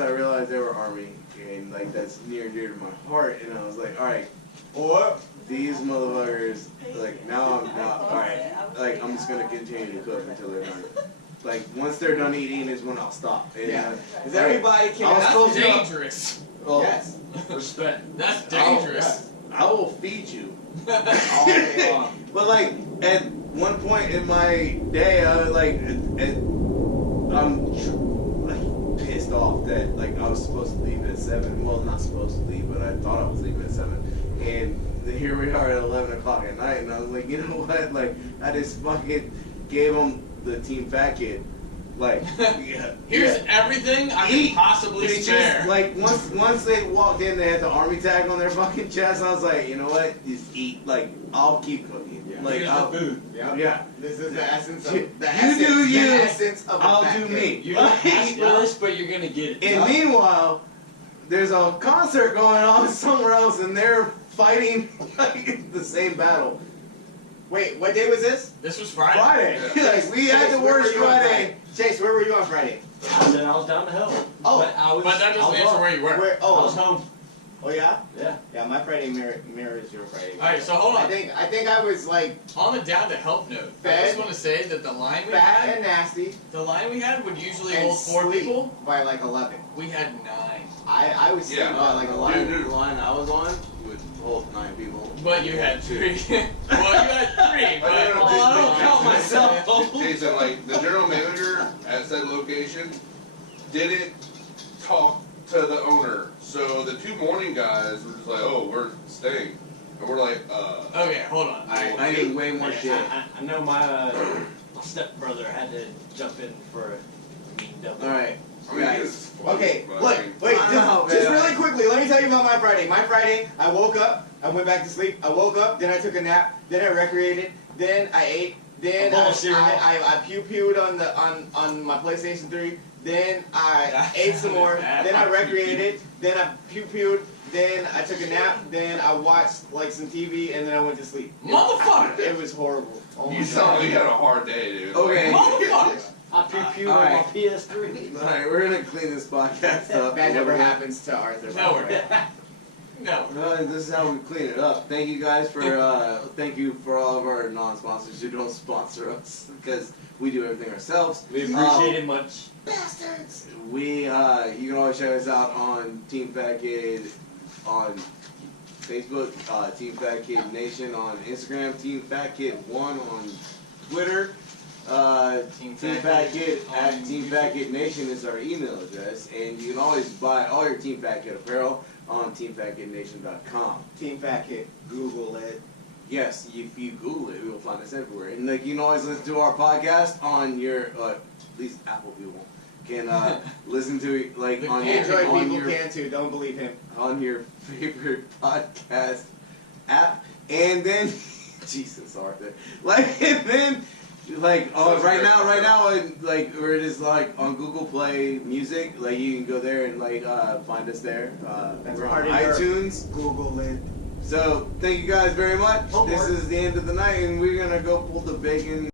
I realized they were Army, and like that's near and dear to my heart, and I was like, all right, Or these motherfuckers, like now I'm not, all right, like I'm just gonna continue to cook until they're done. Like once they're done eating is when I'll stop. And, yeah, because like, everybody I was can. supposed That's to- dangerous. well, Yes. Respect. That's dangerous. I will feed you. All day long. But like at one point in my day, I was like, pissed off that like I was supposed to leave at 7. Well, not supposed to leave, but I thought I was leaving at 7. And here we are at 11 o'clock at night, and I was like, you know what? Like, I just fucking gave them the Team Fat Kid. Like, Here's everything I can possibly They spare. just, like, once they walked in, they had the army tag on their fucking chest. I was like, you know what? Just eat. Like, I'll keep cooking. Yeah. Like, Here's I'll, the food. yeah. This is the essence of You the do essence, you, the essence of a I'll fat do kid. me. You don't ask for this, but you're gonna get it. And meanwhile, there's a concert going on somewhere else, and they're fighting like the same battle. Wait, what day was this? This was Friday. Friday. Like, we had Chase, the where worst were you on Friday. Chase, where were you on Friday? I was down the hill. Oh, but I was. But that I doesn't was answer home. where you were. Where? I was Oh, home. oh yeah. Yeah. Yeah, my Friday mirrors your Friday. Alright, so hold I on. think I was like On the down to help note, I Fed, just want to say that the line we fat had, and nasty would usually and hold 4 sleep people. by like 11. We had 9. I was sleeping Yeah. by like The 11. line, the line I was on would hold 9 people. But you had 3. Well, you had 3, but I don't know, I don't count myself. Jason, like the general manager at said location didn't talk to the owner, so the 2 morning guys were just like, "Oh, we're staying," and we're like, Okay, hold on. I need way more shit. I know my stepbrother had to jump in for a mean double. Alright. I mean, Guys. it's funny, Okay, but, look, I mean, wait, I know, just man. really quickly, let me tell you about my Friday. My Friday, I woke up, I went back to sleep, I woke up, then I took a nap, then I recreated, then I ate, then A bowl I of cereal. pew-pewed on my PlayStation 3, then I That's ate some more, bad. then I recreated, then I pew-pewed, then I took a nap, then I watched like some TV, and then I went to sleep. Motherfucker! It was horrible. Oh you my sound like God. you had a hard day, dude. Okay. Motherfucker! I pew on alright. my PS3. Alright, we're gonna clean this podcast up. That never happens to Arthur. by No, the way. No. No, this is how we clean it up. Thank you guys for thank you for all of our non-sponsors who don't sponsor us because we do everything ourselves. We appreciate it much. Bastards! We you can always check us out on Team Fat Kid on Facebook, Team Fat Kid Nation on Instagram, Team Fat Kid 1 on Twitter. Team Team Fat Fat Kid Kid at on Team Fat Kid Nation is our email address, and you can always buy all your Team Fat Kid apparel on TeamFatKidNation.com. Team Fat Kid, Google it. Yes, if you Google it, you'll find us everywhere. And like you can always listen to our podcast on your at least Apple people can listen to it like on your Android on people your can too, don't believe him. on your favorite podcast app, and then Jesus Arthur, like and then. Like right now, like we're just like on Google Play Music. Like you can go there and like find us there. That's We're on part of your- iTunes. Google it. So thank you guys very much. Homework. This is the end of the night, and we're gonna go pull the bacon.